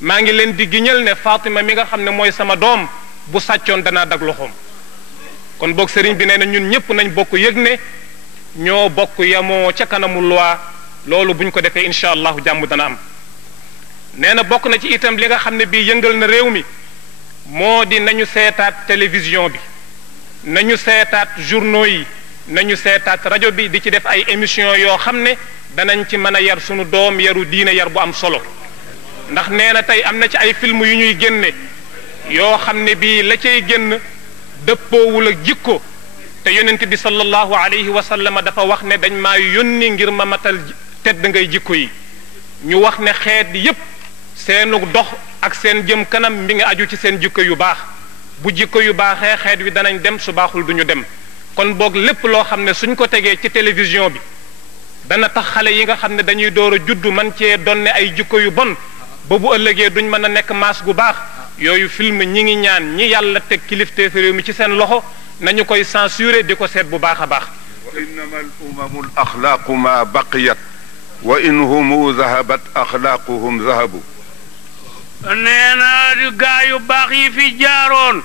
maa ngi leen di giñal ne Fatima mi nga xam ne mooy sama doom bu sàccoon danaa dag loxoom kon boog sëriñ bi nee na ñun ñëpp nañ bokk yëg ne ñoo bokk yamoo ca kanamu loi loolu buñ ko defee incha allahu jàmm dana am nee na bokk na ci itam li nga xam ne bii yëngal na réew mi moo di nañu seetaat télévision bi nañu seetaat journaux yi nañu seetaat rajo bi di ci def ay émission yoo xam ne danañ ci mën a yar sunu doom yaru diine yar bu am solo ndax nee na tey am na ci ay film yu ñuy génne yoo xam ne bii la cay génn dëppoowul ak jikko te yonent bi sallallahu alayhi wa sallam dafa wax ne dañ maa yónni ngir ma matal tedd ngay jikko yi ñu wax ne xeet yépp seenu dox ak seen jëm kanam mi nga aju ci seen jikko yu baax bu jikko yu baaxee xeet wi danañ dem su baaxul duñu dem kon boog lépp loo xam ne suñ ko tegee ci télévision bi dana tax xale yi nga xam ne dañuy door a juddu man cee donne ay jikko yu bon ba bu ëllëgee duñ mën a nekk maas gu baax yooyu film ñi ngi ñaan ñi yàlla teg kilifteef réew mi ci seen loxo nañu koy censurer di ko seet bu baax a baax wa innama al umamu al axlaaqu ma baqiyat wa in humu zahabat axlaaquhum zahabu nee na gaa yu baax yi fi jaaroon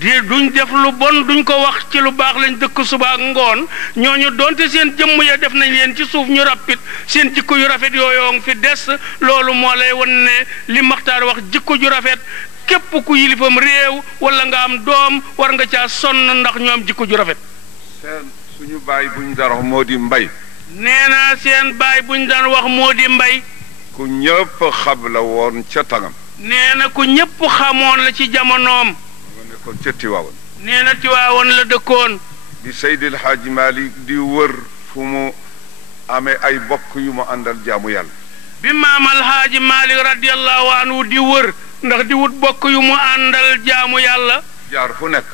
di duñ def lu bon duñ ko wax ci lu baax lañ dëkk suba ak ngoon ñooñu donte seen jëmm ya def nañ leen ci suuf ñu rappit seen jikko yu rafet yooyu fi des loolu moo lay wan ne li Maxtaar wax jikko ju rafet képp ku yilifam réew wala nga am doom war nga caa sonn ndax ñu am jikko ju rafet. seen suñu baay buñ daan wax moo di mbay. nee na seen baay buñ daan wax moo di mbay. ku ñëpp xam la woon ca tangam. nee na ku ñëpp xamoon la ci jamonoom. nga nekkoon ca Tiwaawan. nee na Tiwaawan la dëkkoon. bi Seydil Hadji Malick di wër fu mu amee ay bokk yu mu àndal jaamu yàlla. bi maam Alhaaji Malick radiyallahu anhu di wër ndax di wut bokk yu mu àndal jaamu yàlla. jaar fu nekk.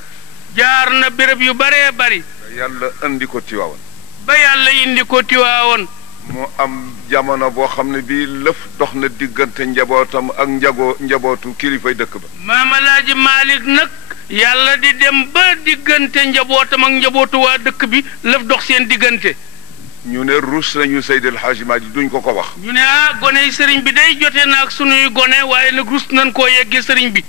jaar na béréb yu baree bari. ba yàlla indi ko Tiwaawan. ba yàlla indi ko Tiwaawan. mu am jamono boo xam ne bii lëf dox na diggante njabootam ak njabootu kilifay dëkk ba. maam Alhaaji Malick nag yàlla di dem ba diggante njabootam ak njabootu waa dëkk bi lëf dox seen diggante. ñu ne rus nañu Seydil Hadji Malick duñ ko wax. ñu ne gone yi sëriñ bi day jote na ak sunuy gone waaye nag rus nañ koo yeggee sëriñ bi.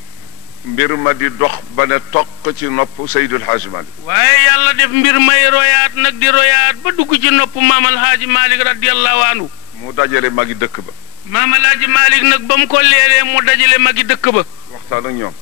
mbir ma di dox ba ne toq ci nopp Seydil Hadji Malick. waaye yàlla def mbir may royaat nag di royaat ba dugg ci nopp maam Alhaaji Malick radiyallahu anhu. mu dajale magi dëkk ba. maam Alhaaji Malick nag ba mu ko leeree mu dajale magi dëkk ba. waxtaan ak ñoom.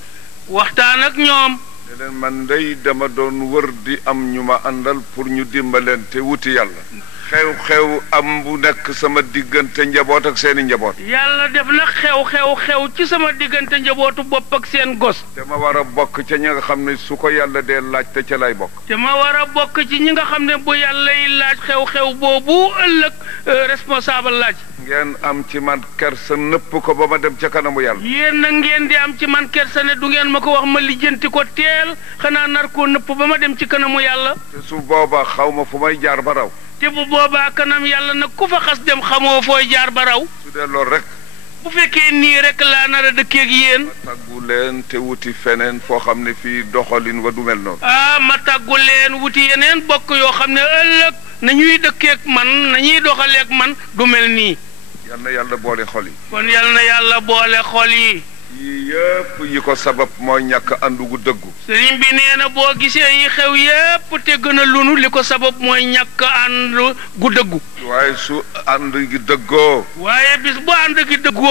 waxtaan ak ñoom. ne leen man day dama doon wër di am ñu ma àndal pour ñu dimbaleen te wuti yàlla. xew-xew am bu nekk sama diggante njaboot ak seeni njaboot. yàlla def na xew ci sama diggante njabootu bopp ak seen gos. te ma war a bokk ca ñi nga xam ne su ko yàlla dee laaj te ca lay bokk. te ma war a bokk ci ñi nga xam ne bu yàlla yi laaj xew-xew boobu ëllëg responsable laaj ngeen am ci man kersa nëpp ko ba ma dem ca kanamu yàlla. yéen nag ngeen di am ci man kersa ne du ngeen ma ko wax ma lijjanti ko teel xanaa nar koo nëpp ba ma dem ci kanamu yàlla. te su boobaa xaw ma fu may jaar ba raw. te bu boobaa kanam yàlla nag ku fa xas dem xamoo fooy jaar ba raw. su dee loolu rek. bu fekkee nii rek laa nar a dëkkee ak yéen. ma tàggu leen te wuti feneen foo xam ne fii doxalin wa du mel noonu. ma tàggu leen wuti yeneen bokk yoo xam ne ëllëg nañuy dëkkeek man nañuy doxaleek man du mel nii. yal na yàlla boole xol yi. kon yal na yàlla boole xol yi. yii yëpp yi ko sabab mooy ñàkk àndu gu dëggu. sëriñ bi nee na boo gisee yi xew yépp te gën a lunu li ko sabab mooy ñàkk ànd gu dëggu. waaye su ànd gi dëggoo. waaye bis bu ànd gi dëggu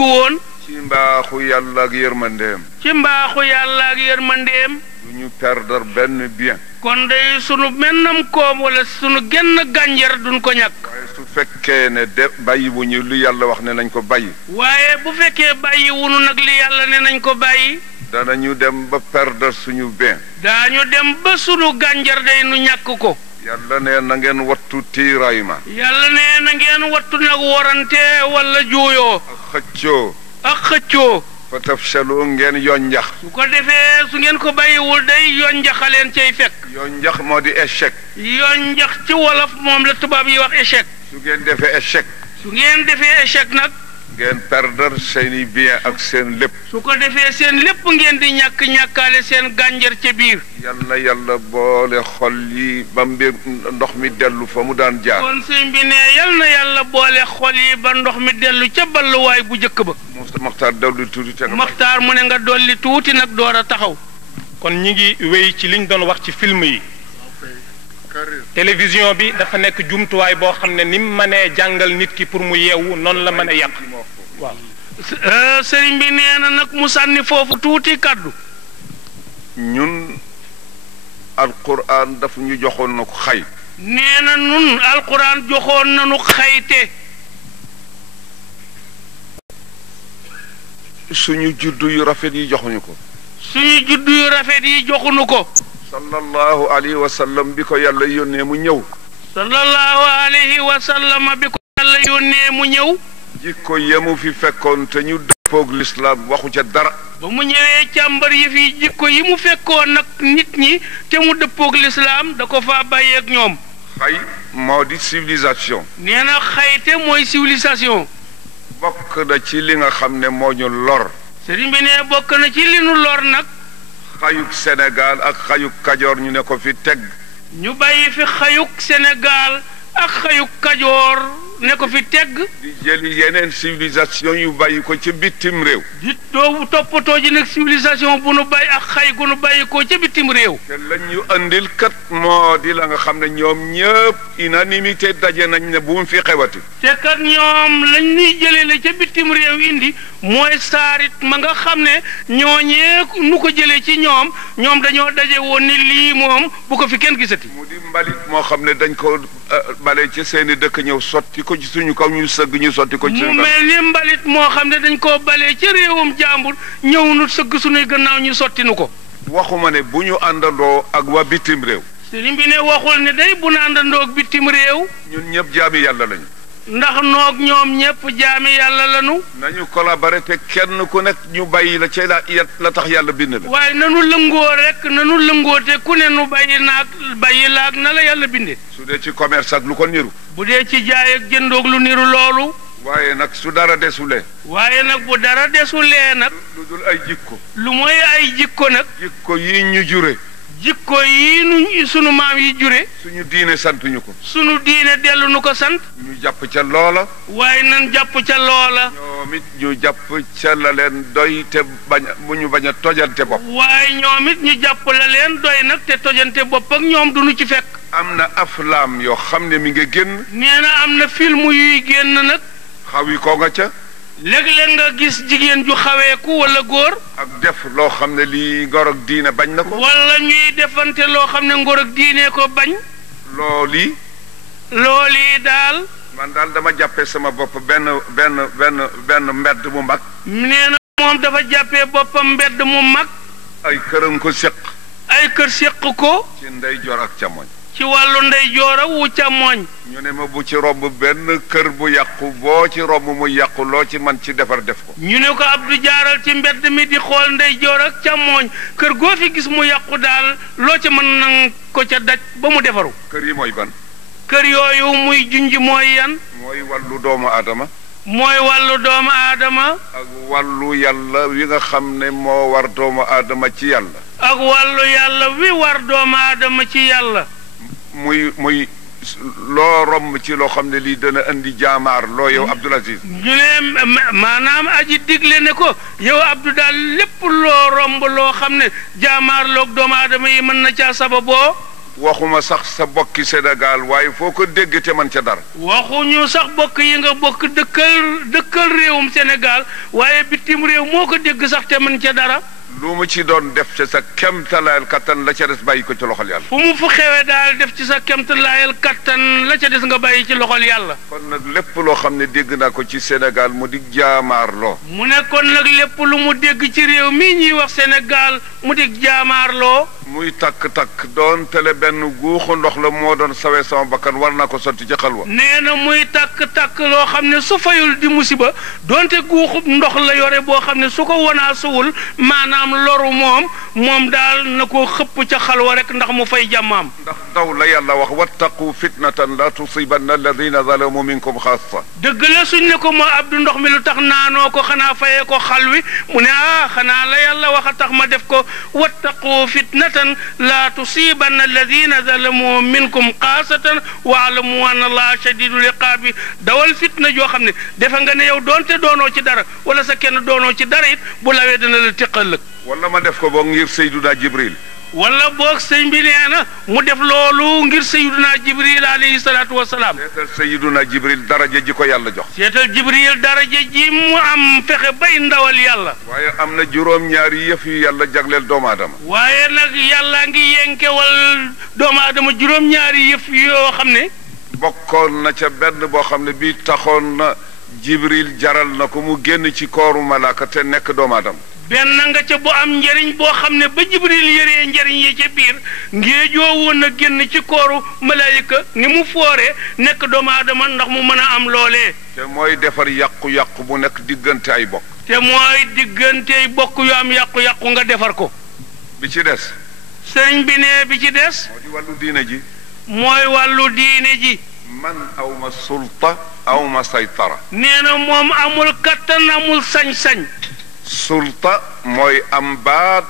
woon. ci mbaaxu yàlla ak yërmandeem. ci mbaaxu yàlla ak yërmandeem. du ñu perdre benn bien. kon day sunu mennam koom wala sunu genn gànjar duñ ko ñàkk. waaye su fekkee ne bàyyi wu ñu li yàlla wax ne nañ ko bàyyi. waaye bu fekkee bàyyi wunu nag li yàlla ne nañ ko bàyyi. danañu dem ba perdre suñu bien. daañu dem ba sunu gànjar day nu ñàkk ko. yàlla ne na ngeen wattu tiiraay ma. yàlla ne na ngeen wattu nag warante wala juuyoo. ak xëccoo. ak xëccoo. fa tafshalu ngeen yonjax. su ko defee su ngeen ko bàyyiwul day yonjaxaleen cay fekk. yonjax moo di échec. yonjax ci wolof moom la tubaab yi wax échec. su ngeen defee échec. su ngeen defee échec nag. ngeen perdre seeni bien ak seen lépp. su ko defee seen lépp ngeen di ñàkkaale seen gànjar ca biir. yal na yàlla boole xol yi ba mbir ndox mi dellu fa mu daan jaar. kon sëñ bi ne yal na yàlla boole xol yi ba ndox mi dellu ca balluwaay bu njëkk ba. Maxtaar dolli tuuti te Maxtaar mu ne nga dolli tuuti nag door a taxaw. kon ñi ngi wéy ci liñ doon wax ci film yi. télévision bi dafa nekk jumtuwaay boo xam ne ni mu mënee jàngal nit ki pour mu yeewu noonu la mën a yàq. waaw. sëriñ bi nee na nag mu sànni foofu tuuti kaddu. ñun alquran daf ñu joxoon na ko xay. nee na nun alquran joxoon nañu xayte. suñu juddu yu rafet yi joxuñu ko. suñu juddu yu rafet yi joxuñu ko. sallallahu alayhi wa sallam bi ko yàlla yónnee mu ñëw. sallallahu alayhi wa sallam bi ko yàlla yónnee mu ñëw. jikko yemu fi fekkoon te ñu dëppoog lislaam waxu ca dara. ba mu ñëwee càmbar yi fi jikko yi mu fekkoon nag nit ñi te mu dëppoog lislaam da ko faa bàyyeeg ñoom. xay moo di civilisation. nee na xayte mooy civilisation. bokk na ci li nga xam ne moo ñu lor. sëriñ bi ne bokk na ci li nu lor nag. xayuk Sénégal ak xayuk Kajoor ñu ne ko fi teg. ñu bàyyi fi xayuk Sénégal ak xayuk Kajoor ne ko fi tegg. di jëli yeneen civilisation yu bàyyi ko ci bitim réew. di doo toppatoo ji nag civilisation bu nu bàyyi ak xay gu nu bàyyi ko ca bitim réew. te lañ ñu andil kat moo di la nga xam ne ñoom ñëpp unanimité daje nañ ne bu mu fi xewati. te kat ñoom lañ ñuy jëlee la ca bitim réew indi mooy saarit ma nga xam ne ñooñee nu ko jëlee ci ñoom dañoo daje woon ni lii moom bu ko fi kenn gisati. mu di mbalit moo xam ne dañ ko bale ci seeni dëkk ñëw sotti ko ci suñu kaw ñu sëgg ñu sotti ko ci. mu mel ni mbalit moo xam ne dañ koo balee ci réewum jàmbur ñëw nu sëgg suñuy gannaaw ñu sotti nu ko. waxuma ne bu ñu àndandoo ak waa bitim réew. sëriñ bi ne waxul ne day bu nu àndandoo ak bitim réew. ñun ñëpp jaami yàlla lañu. ndax noog ñoom ñëpp jaami yàlla lañu. nañu collaborer te kenn ku nekk ñu bàyyi la ci la tax yàlla bind la. waaye nanu lëngoo rek nanu lëngoo te ku ne nu bàyyi laag na la yàlla bindee. su dee ci commerce ak lu ko niru. bu dee ci jaay ak jëndoog lu niru loolu. waaye nag su dara desulee. waaye nag bu dara desulee nag. lu dul ay jikko. lu mooy ay jikko nag. jikko yi ñu jure. jikko yi nu sunu maam yi jure. suñu diine santuñu ko. sunu diine dellu nu ko sant. ñu jàpp ca loola. waaye nan jàpp ca loola. ñoom it ñu jàpp ca la leen doy te bu ñu bañ a tojante bopp. waaye ñoom it ñu jàpp la leen doy nag te tojante bopp ak ñoom du nu ci fekk. am na aflaam yoo xam ne mi nga génn. nee na am na film yuy génn nag. xawi ko nga ca. léeg-léeg nga gis jigéen ju xaweeku wala góor. ak def loo xam ne lii ngor ak diine bañ na ko. wala ñuy defante loo xam ne ngor ak diine ko bañ. looli daal. man daal dama jàppee sama bopp benn mbedd mu mag. nee na moom dafa jàppee boppam mbedd mu mag. ay këram ko séq. ay kër séq ko. ci ndeyjoor ak càmmoñ. ci wàllu ndeyjoor ak wu càmmooñ. ñu ne ma bu ci romb benn kër bu yàqu boo ci romb mu yàqu loo ci man ci defar def ko. ñu ne ko Abdou jaaral ci mbedd mi di xool ndeyjoor ak càmmooñ kër goo fi gis mu yàqu daal loo ci mën nang ko ca daj ba mu defaru. kër yi mooy ban. kër yooyu muy junj mooy yan. mooy wàllu doomu aadama. mooy wàllu doomu aadama. ak wàllu yàlla wi nga xam ne moo war doomu aadama ci yàlla. ak wàllu yàlla wi war doomu aadama ci yàlla. muy loo romb ci loo xam ne lii dana indi jaamaar loo yow Abdoul Aziz. ñu ne maanaam aji digle ne ko yow Abdou daal lépp loo romb loo xam ne jaamaar loog doomu aadama yi mën na caa sababoo. waxuma sax sa bokki Sénégal waaye foo ko dégg te man ca dara. waxuñu sax bokk yi nga bokk dëkkal réewum Sénégal waaye bitim réew moo ko dégg sax te man ca dara. lu mu ci doon def ci sa kemtalaayal kattan la ca des bàyyi ko ci loxol yàlla. fu mu fu xewee daal def ci sa kemtalaayal kattan la ca des nga bàyyi ci loxol yàlla. kon nag lépp loo xam ne dégg naa ko ci Sénégal mu di jaamaarloo. mu ne kon nag lépp lu mu dégg ci réew mii ñuy wax Sénégal mu di jaamaarloo. muy takk-takk doon tele benn guuxu ndox la moo doon sawee sama bakkan war naa ko sotti ci xalwa. nee na muy takk-takk loo xam ne su fayul di musiba doonte guuxu ndox la yore boo xam ne su ko wanaasuwul maanaam loru moom daal na ko xëpp ca xalwa rek ndax mu fay jàmmaam. ndax daw la yàlla wax wattaqu fitnatan la tusibanna alladina zalamu minkum xaassa. dëgg la suñ ne ko moo Abdou ndox mi lu tax naanoo ko xanaa fayee ko xal wi mu ne xanaa la yàlla wax a tax ma def ko wattaqu fitnatan la tusibanna alladina zalamu minkum xaasatan waalamu anna allaha shadidul iqaabi dawal fitna joo xam ne defe nga ne yow doonte doonoo ci dara wala sa kenn doonoo ci dara it bu lawee dana la tiqal lëg. wala ma def ko boog ngir Seyduna Jibril. wala boog sëñ bi nee na mu def loolu ngir Seyduna Jibril alayhi salaatu wa salaam. seetal Seyduna Jibril daraja ji ko yàlla jox. seetal Jibril daraja ji mu am fexe bay ndawal yàlla. waaye am na juróom-ñaari yëf yu yàlla jagleel doomu aadama. waaye nag yàlla ngi yenkewal doomu aadama juróom-ñaari yëf yoo xam ne. bokkoon na ca benn boo xam ne bii taxoon na Jibril jaral na ko mu génn ci kooru malaaka te nekk doomu aadama. benn nga ca bu am njëriñ boo xam ne ba Jibril yëree njëriñ yi ca biir ngéejoo woon na génn ci kooru malaayika ni mu fooree nekk doomu aadama ndax mu mën a am loolee. te mooy defar yàqu-yàqu bu nekk diggante ay bokk. te mooy diggante ay bokk yu am yàqu-yàqu nga defar ko. bi ci des. sëriñ bi ne bi ci des. moo di wàllu diine ji. mooy wàllu diine ji. man awma sulta awma saytara. nee na moom amul kattan amul sañ-sañ. sulta mooy am baat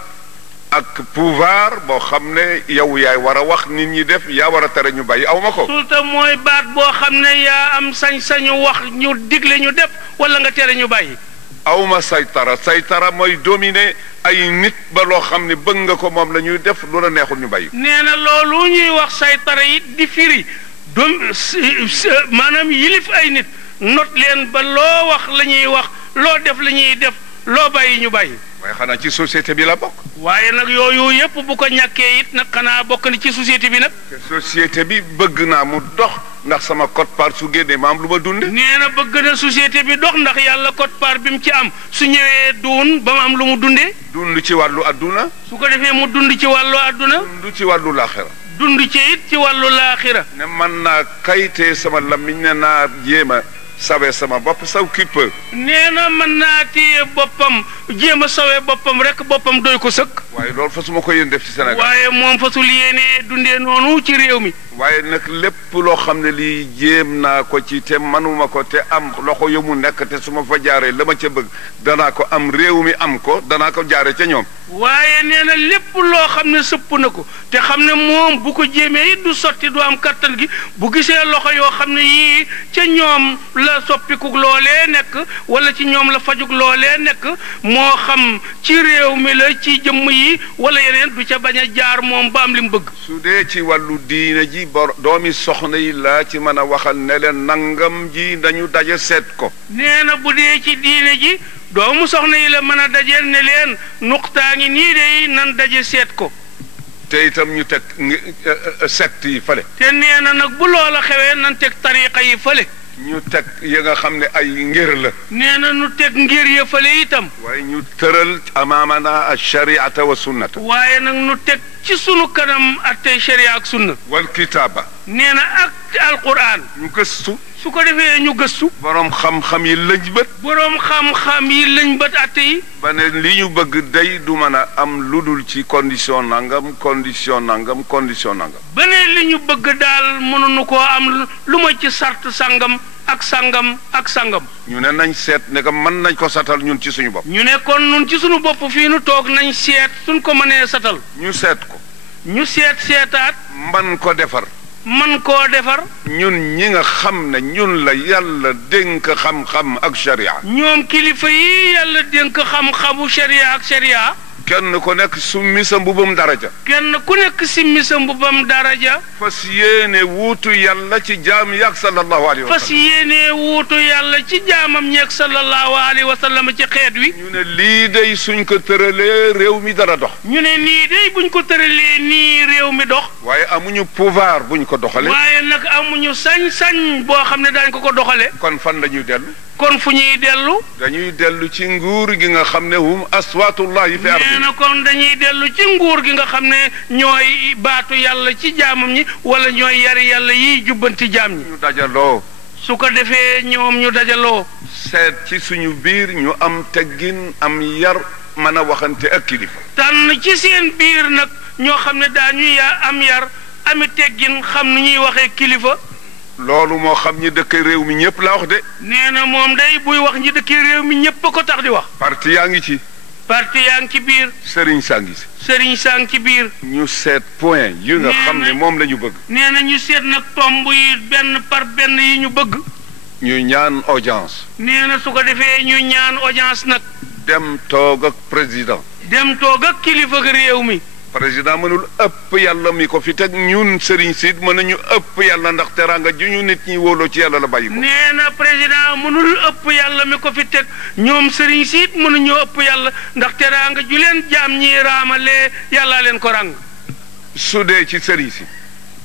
ak pouvoir boo xam ne yow yaay war a wax nit ñi def yaa war a tere ñu bàyyi aw ma ko. sulta mooy baat boo xam ne yaa am sañ-sañu wax ñu digle ñu def wala nga tere ñu bàyyi. aw ma saytara mooy dominer ay nit ba loo xam ne bëgg nga ko moom la ñuy def lu la neexul ñu bàyyi. nee na loolu ñuy wax saytara it di firi maanaam yilif ay nit not leen ba loo wax la ñuy wax loo def la ñuy def. loo bàyyi ñu bàyyi. waaye xanaa ci société bi la bokk. waaye nag yooyu yépp bu ko ñàkkee it nag xanaa bokk na ci société bi nag. te société bi bëgg naa mu dox ndax sama quote-part su génnee ma am lu ma dunde. nee na bëgg na société bi dox ndax yàlla quote-part bi mu ci am su ñëwee duun ba mu am lu mu dundee. dund ci wàllu adduna. su ko defee mu dund ci wàllu adduna. dund ci wàllu laaxira. dund ci it ci wàllu laaxira. ne man naa kayitee sama lamiñ ne naa jéem a sawe sama bopp saw kipp. nee na mën naa téye boppam jéem a sawee boppam rek boppam doy ko sëkk. waaye loolu fa su ma ko yéen def ci Sénégal. waaye moom fasul yéenee dundee noonu ci réew mi. waaye nag lépp loo xam ne lii jéem naa ko ci te manuma ko te am loxo yu mu nekk te su ma fa jaaree la ma ca bëgg danaa ko am réew mi am ko danaa ko jaare ca ñoom. waaye nee na lépp loo xam ne sëpp na ko te xam ne moom bu ko jéemee it du sotti du am kattan gi bu gisee loxo yoo xam ne yii ca ñoom la soppikuk loolee nekk wala ci ñoom la fajug loolee nekk moo xam ci réew mi la ci jëmm yi wala yeneen du ca bañ a jaar moom ba am li mu bëgg. su dee ci wàllu diine ji doomi soxna yi laa ci mën a waxal ne leen nangam ji dañu daje seet ko. nee na bu dee ci diine ji doomu soxna yi la mën a dajeel ne leen nuqtaa ngi nii de nan daje seet ko. te itam ñu teg secte yi fële. te nee na nag bu loola xewee nan teg tariqa yi fële. ñu teg ya nga xam ne ay ngir la. nee na nu teg ngir ya fale itam. waaye ñu tëral amaamana alshariata wa sunnata. waaye nag nu teg ci sunu kanam attey sharia ak sunna. wal kitaaba. nee na ak alquran. ñu gëstu. su ko defee ñu gëstu. borom xam-xam yi lëj bët. borom xam-xam yi lañ bët atte yi. ba ne li ñu bëgg day du mën a am lu dul ci condition nangam condition nangam condition nangam. ba ne li ñu bëgg daal mënuñu koo am lu ma ci sart sangam ak sangam ak sangam. ñu ne nañ seet ne que mën nañ ko satal ñun ci suñu bopp. ñu ne kon nun ci suñu bopp fii nu toog nañ seet suñ ko mënee satal. ñu seet ko. ñu seetaat. man ko defar. man koo defar. ñun ñi nga xam ne ñun la yàlla dénk xam-xam ak sharia. ñoom kilifa yi yàlla dénk xam-xamu sharia ak sharia. kenn ku nekk summi sa mbubam daraja. kenn ku nekk simmi sa mbubam daraja. fas yéene wuutu yàlla ci jaam yaag sallallahu alayhi wa sallam. fas yéene wuutu yàlla ci jaamam ñeeg sallallahu alayhi wa sallam ci xeet wi. ñu ne lii day suñ ko tëralee réew mi dara dox. ñu ne nii day buñ ko tëralee nii réew mi dox. waaye amuñu pouvoir buñ ko doxalee. waaye nag amuñu sañ-sañ boo xam ne daañ ko doxale kon fan la ñuy dellu. kon fu ñuy dellu. dañuy dellu ci nguur gi nga xam ne hum aswaatullahi fi ardi. nee na kon dañuy dellu ci nguur gi nga xam ne ñooy baatu yàlla ci jaamam ñi wala ñooy yari yàlla yiy jubbanti jaam ñi. ñu dajaloo. su ko defee ñoom ñu dajaloo. seet ci suñu biir ñu am teggin am yar mën a waxante ak kilifa. tànn ci seen biir nag ñoo xam ne daañu am yar ami teggin xam nu ñuy waxee kilifa. loolu moo xam ñi dëkk réew mi ñëpp la wax de. nee na moom day buy wax ñi dëkk réew mi ñëpp a ko tax di wax. parti yaa ngi ci. parti yaa ngi ci biir. sëriñ saa ngi si. sëriñ saa ngi ci biir. ñu seet point yi nga xam ne moom la ñu bëgg. nee na ñu seet nag tomb yi benn par benn yi ñu bëgg. ñu ñaan audience. nee na su ko defee ñu ñaan audience nag. dem toog ak président. dem toog ak kilifa réew mi. président mënul ëpp yàlla mi ko fi teg ñun sëriñ siit mën nañu ëpp yàlla ndax teraanga ju ñu nit ñi wóoloo ci yàlla la bàyyi ko. nee na président mënul ëpp yàlla mi ko fi teg ñoom sëriñ siit mënuñoo ëpp yàlla ndax teraanga ju leen jaam ñi raamalee yàllaa leen ko ràng. su dee ci sëriñ si.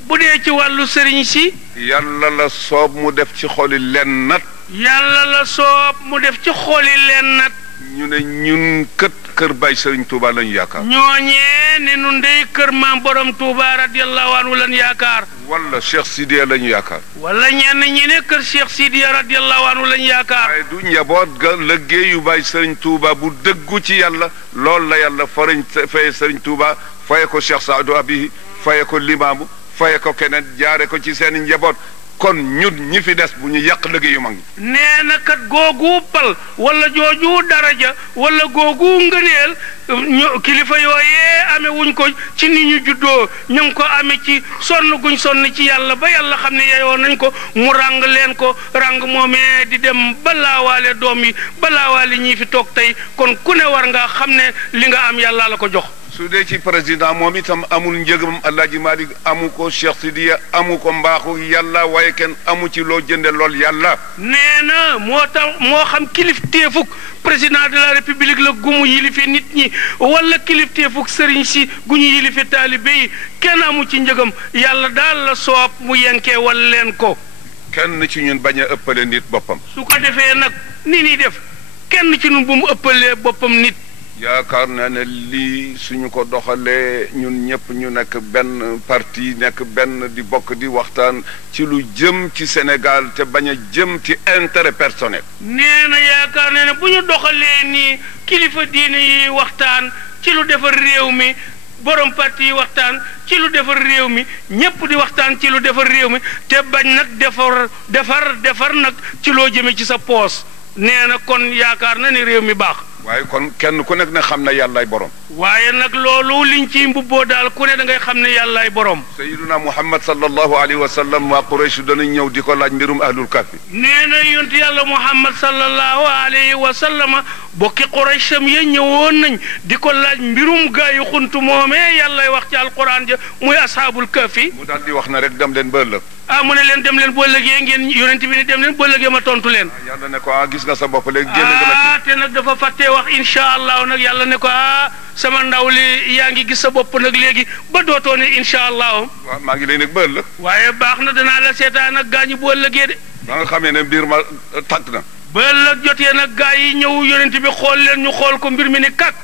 bu dee ci wàllu sëriñ si. yàlla la soob mu def ci xoli leen nat. yàlla la soob mu def ci xoli leen nat. ñu ne ñun kër Baay Sëriñ Tuuba lañu yaakaar. ñooñee ne nun dey kër maam borom Tuuba radiyallahu anhu lañu yaakaar. wala Cheikh Sidiya lañu yaakaar. wala ñenn ñi ne kër Cheikh Sidiya radiyallahu anhu lañu yaakaar. waaye du njaboot ga liggéeyu Baay Sëriñ Tuuba bu dëggu ci yàlla loolu la yàlla faye Sëriñ Tuuba faye ko Cheikh Saadu Abihi faye ko Limaamu faye ko keneen jaare ko ci seen njaboot. kon ñun ñi fi des bu ñu yàq liggéeyu mag ñi. nee na kat googu pal wala jooju daraja wala googu ngëneel ñu kilifa yooyee amee wuñ ko ci ni ñu juddoo ñu ngi ko amee ci sonn guñ sonn ci yàlla ba yàlla xam ne yeyoo nañ ko mu ràng leen ko ràng moomee di dem balaawaale doom yi balaawaale ñii fi toog tey kon ku ne war nga xam ne li nga am yàlla la ko jox. su dee ci président moom itam amul njëgam Alaaji Malik amu ko Cheikh Sidiya amu ko mbaaxu yàlla waaye kenn amu ci loo jënde lool yàlla. nee na moo tax moo xam kilifteefuk président de la république la gumu yilife nit ñi wala kilifteefuk sëriñ si gu ñu yilife taalibe yi kenn amu ci njëgam yàlla daal la soob mu yenkee wal leen ko. kenn ci ñun bañ a ëppale nit boppam. su ko defee nag ni ñuy def kenn ci ñun bu mu ëppalee boppam nit. yaakaar naa ne lii suñu ko doxalee ñun ñëpp ñu nekk benn parti nekk benn di bokk di waxtaan ci lu jëm ci Sénégal te bañ a jëm ci intérêt personnel. nee na yaakaar na ne bu ñu doxalee nii kilifa diine yi waxtaan ci lu defar réew mi borom parti yi waxtaan ci lu defar réew mi ñëpp di waxtaan ci lu defar réew mi te bañ nag defar nag ci loo jëmee ci sa poos nee na kon yaakaar na ne réew mi baax. waaye kon kenn ku nekk ne xam na yàllaay borom. waaye nag loolu liñ ci mbubboo daal ku ne da ngay xam ne yàllaay borom. Sayyiduna Muhammad sallallahu alayhi wa sallam waa Quraysh danañ ñëw di ko laaj mbirum ahlul kahfi. nee na yontu yàlla Muhammad sallallahu alayhi wa sallam bokki Quraysham ya ñëwoon nañ di ko laaj mbirum gaa yu xuntu moomee yàllay wax ci alquran ja muy ashaabul kahfi. mu daal di wax na rek dem leen ba ëllëg. mu ne leen dem leen boo lëgee ngeen yonent bi ne dem leen boo lëgee ma tontu leen. yàlla ne ko gis nga sa bopp léegi génn nga te nag dafa fàttee wax incha allah nag yàlla ne ko sama ndaw li yaa ngi gis sa bopp nag léegi ba dootoo ne incha allah. waaw maa ngi lay nekk ba ëllëg. waaye baax na danaa la seetaan ak gaañu bu ëllëgee de. ba nga xamee ne mbir ma tàgg na. ba ëllëg jotee nag gaa yi ñëw yonent bi xool leen ñu xool ko mbir mi ni kàkk.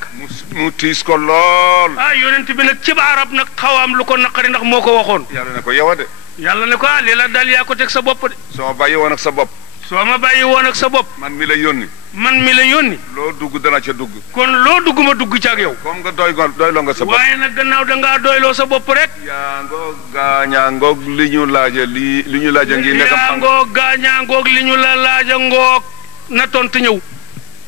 mu tiis ko lool. yonent bi nag ci arab nag xawaam lu ko naqari ndax moo ko waxoon. yàlla ne ko yow de. yàlla ne ko lii la dal yaa ko teg sa bopp de. soo ma bàyyi woon ak sa bopp. soo ma bàyyi woon ak sa bopp. man mi la yónni. man mi la yónni. loo dugg dana ca dugg. kon loo dugg ma dugg ca ak yow. comme nga doyloo nga sa bopp. waaye nag gannaaw da ngaa doyloo sa bopp rek. yaa ngoog gaañaa ngoog li ñu laaja li ñu laaja ngi nekk. yaa ngoog gaañaa ngoog li ñu la laaja ngoog na tontu ñëw.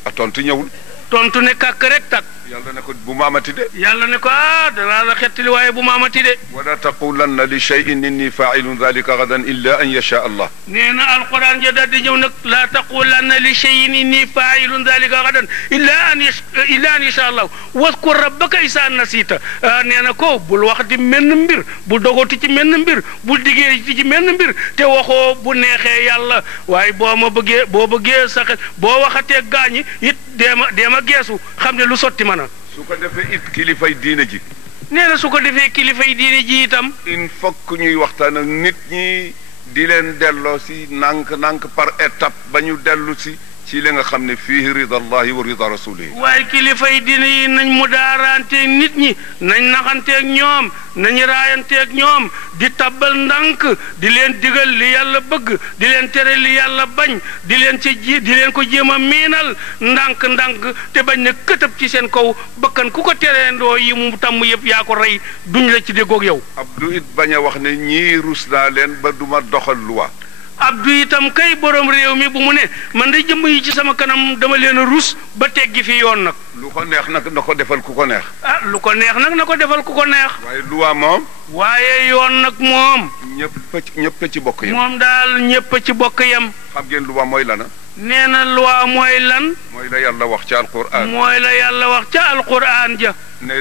a tontu ñëwul. tontu ne kàkk rek tak. yàlla ne ko bu ma amati de. yàlla ne ko danaa la xettali waaye bu ma amati de. wala taqulanna li shay'in inni fa'ilun dhalika gadan illa an yasha Allah. nee na alquran ja daal di ñëw nag laa taqulanna li shay'in inni fa'ilun dhalika gadan illa an yasha Allah wadkur rabbaka isa nasita. nee na ko bul wax di menn mbir bul dogoti ci menn mbir bul diggee ci menn mbir te waxoo bu neexee yàlla waaye boo bëggee sa xel boo waxatee gaañi it deema geesu xam ne lu sotti mana su ko defee it kilifay diine ji. nee na su ko defee kilifay diine ji itam. il faut que ñuy waxtaan ak nit ñi di leen delloo si nànk par étape ba ñu dellu si ci li nga xam ne fii ridallahi wa rida rasulihi. waaye kilifay diine yi nañ mu daaranteeg nit ñi nañ naxanteeg ñoom nañ raayanteeg ñoom di tabbal ndànk di leen digal li yàlla bëgg di leen tere li yàlla bañ di leen ko jéem a miinal ndànk te bañ ne këtëb ci seen kaw bakkan ku ko tereendoo yi mu tàmm yëpp yaa ko rey duñ la ci déggoog yow. Abdou it bañ a wax ne ñii rus naa leen ba duma doxal luwa. Abdou itam kay borom réew mi bu mu ne man de jëmm yi ci sama kanam dama leen a rus ba teggi fi yoon nag. lu ko neex nag na ko defal ku ko neex. lu ko neex nag na ko defal ku ko neex. waaye luwa moom. waaye yoon nag moom. ñëpp ci bokk yam. moom daal ñëpp ci bokk yam. xam ngeen luwa mooy lana. nee na luwa mooy lan. mooy la yàlla wax ca alquran. mooy la yàlla wax ca alquran ja. ne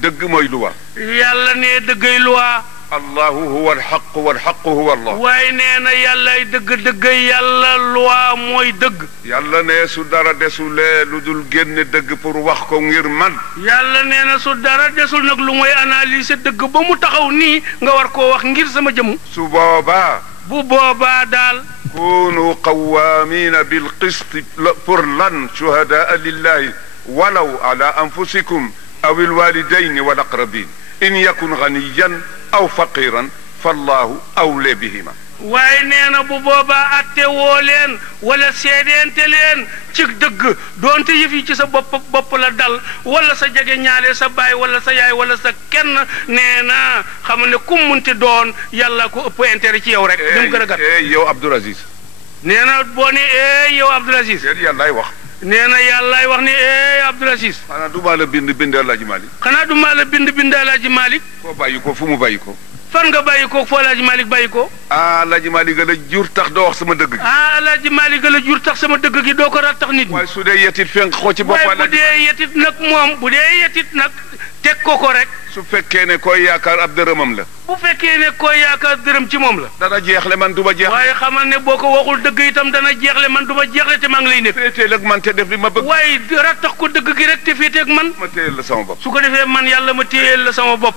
dëgg mooy luwa. yàlla ne dëggay luwa. allahu huwa alxaq walxaqu huwa allah. waaye nee na yàllay dëgg yàlla luwa mooy dëgg. yàlla ne su dara desulee lu dul génne dëgg pour wax ko ngir man. yàlla nee na su dara desul nag lu mooy analyser dëgg ba mu taxaw nii nga war koo wax ngir sama jëmm. su boobaa. bu boobaa daal. kunu qawaamina bilqisti pour lan shuhadaa lillahi walaw ala anfusikum aw alwalidayni wal aqrabin in yakun ganiyan aw faqiran fallahu awle bihima. waaye nee na bu boobaa atte woo leen wala seedeente leen ci dëgg doonte yëf yi ci sa bopp la dal wala sa jege ñaale sa baay wala sa yaay wala sa kenn nee na xam ne ku munti doon yàlla ko ëpp intérêt ci yow rek. dem gën a gàtt yow Abdoul Aziz. nee na boo ne yow Abdoul Aziz. yàllaay wax. nee na yàllaay wax ne Abdoul Aziz. xanaa du maa la bind Alaaji Malik. xanaa du maa la bind Alaaji Malik. foo bàyyi ko fu mu bàyyi ko. fan nga bàyyi ko foo Alaaji Malik bàyyi ko. Alaaji Malik la jur tax doo wax sama dëgg gi. Alaaji Malik la jur tax sama dëgg gi doo ko rattax nit ñi. waaye su dee yetit fenk ko ci bopp. waaye bu dee yetit nag moom bu dee yetit nag teg ko rek. su fekkee ne koy yaakaar ab dërëmam la. bu fekkee ne koy yaakaar dërëm ci moom la. dana jeexle man du ma jeexle. waaye xamal ne boo ko waxul dëgg itam dana jeexle man du ma jeexle te maa ngi lay nekk. féeteel ak man te def li ma bëgg. waaye rattax ko dëgg gi rek te féetee ak man. ma téyel la sama bopp. su ko defee man yàlla ma téyel la sama bopp.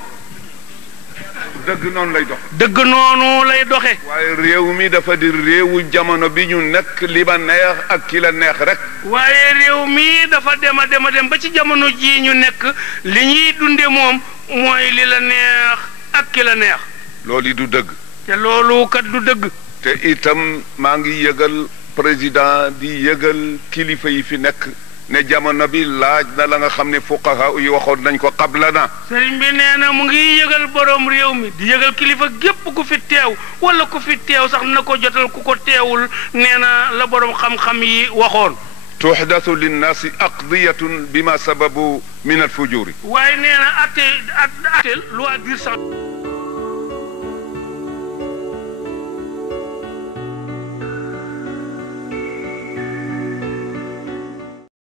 dëgg noonu lay dox. dëgg noonu lay doxe. waaye réew mi dafa di réewu jamono bi ñu nekk li ma neex ak ki la neex rek. waaye réew mi dafa dem ba ci jamono jii ñu nekk li ñuy dunde moom mooy li la neex ak ki la neex. loolu yi du dëgg. te loolu kat du dëgg. te itam maa ngi yëgal président di yëgal kilifa yi fi nekk ne jamono bi laaj na la nga xam ne fuqaha yi waxoon nañ ko qabla na. sëriñ bi nee na mu ngi yëgal borom réew mi di yëgal kilifa gépp ku fi teew wala ku fi teew sax na ko jotal ku ko teewul nee na la borom xam-xam yi waxoon. tuhdathu linnaasi aqdiyatun bima sababu min alfujuri. waaye nee na atte lu waa biir sax.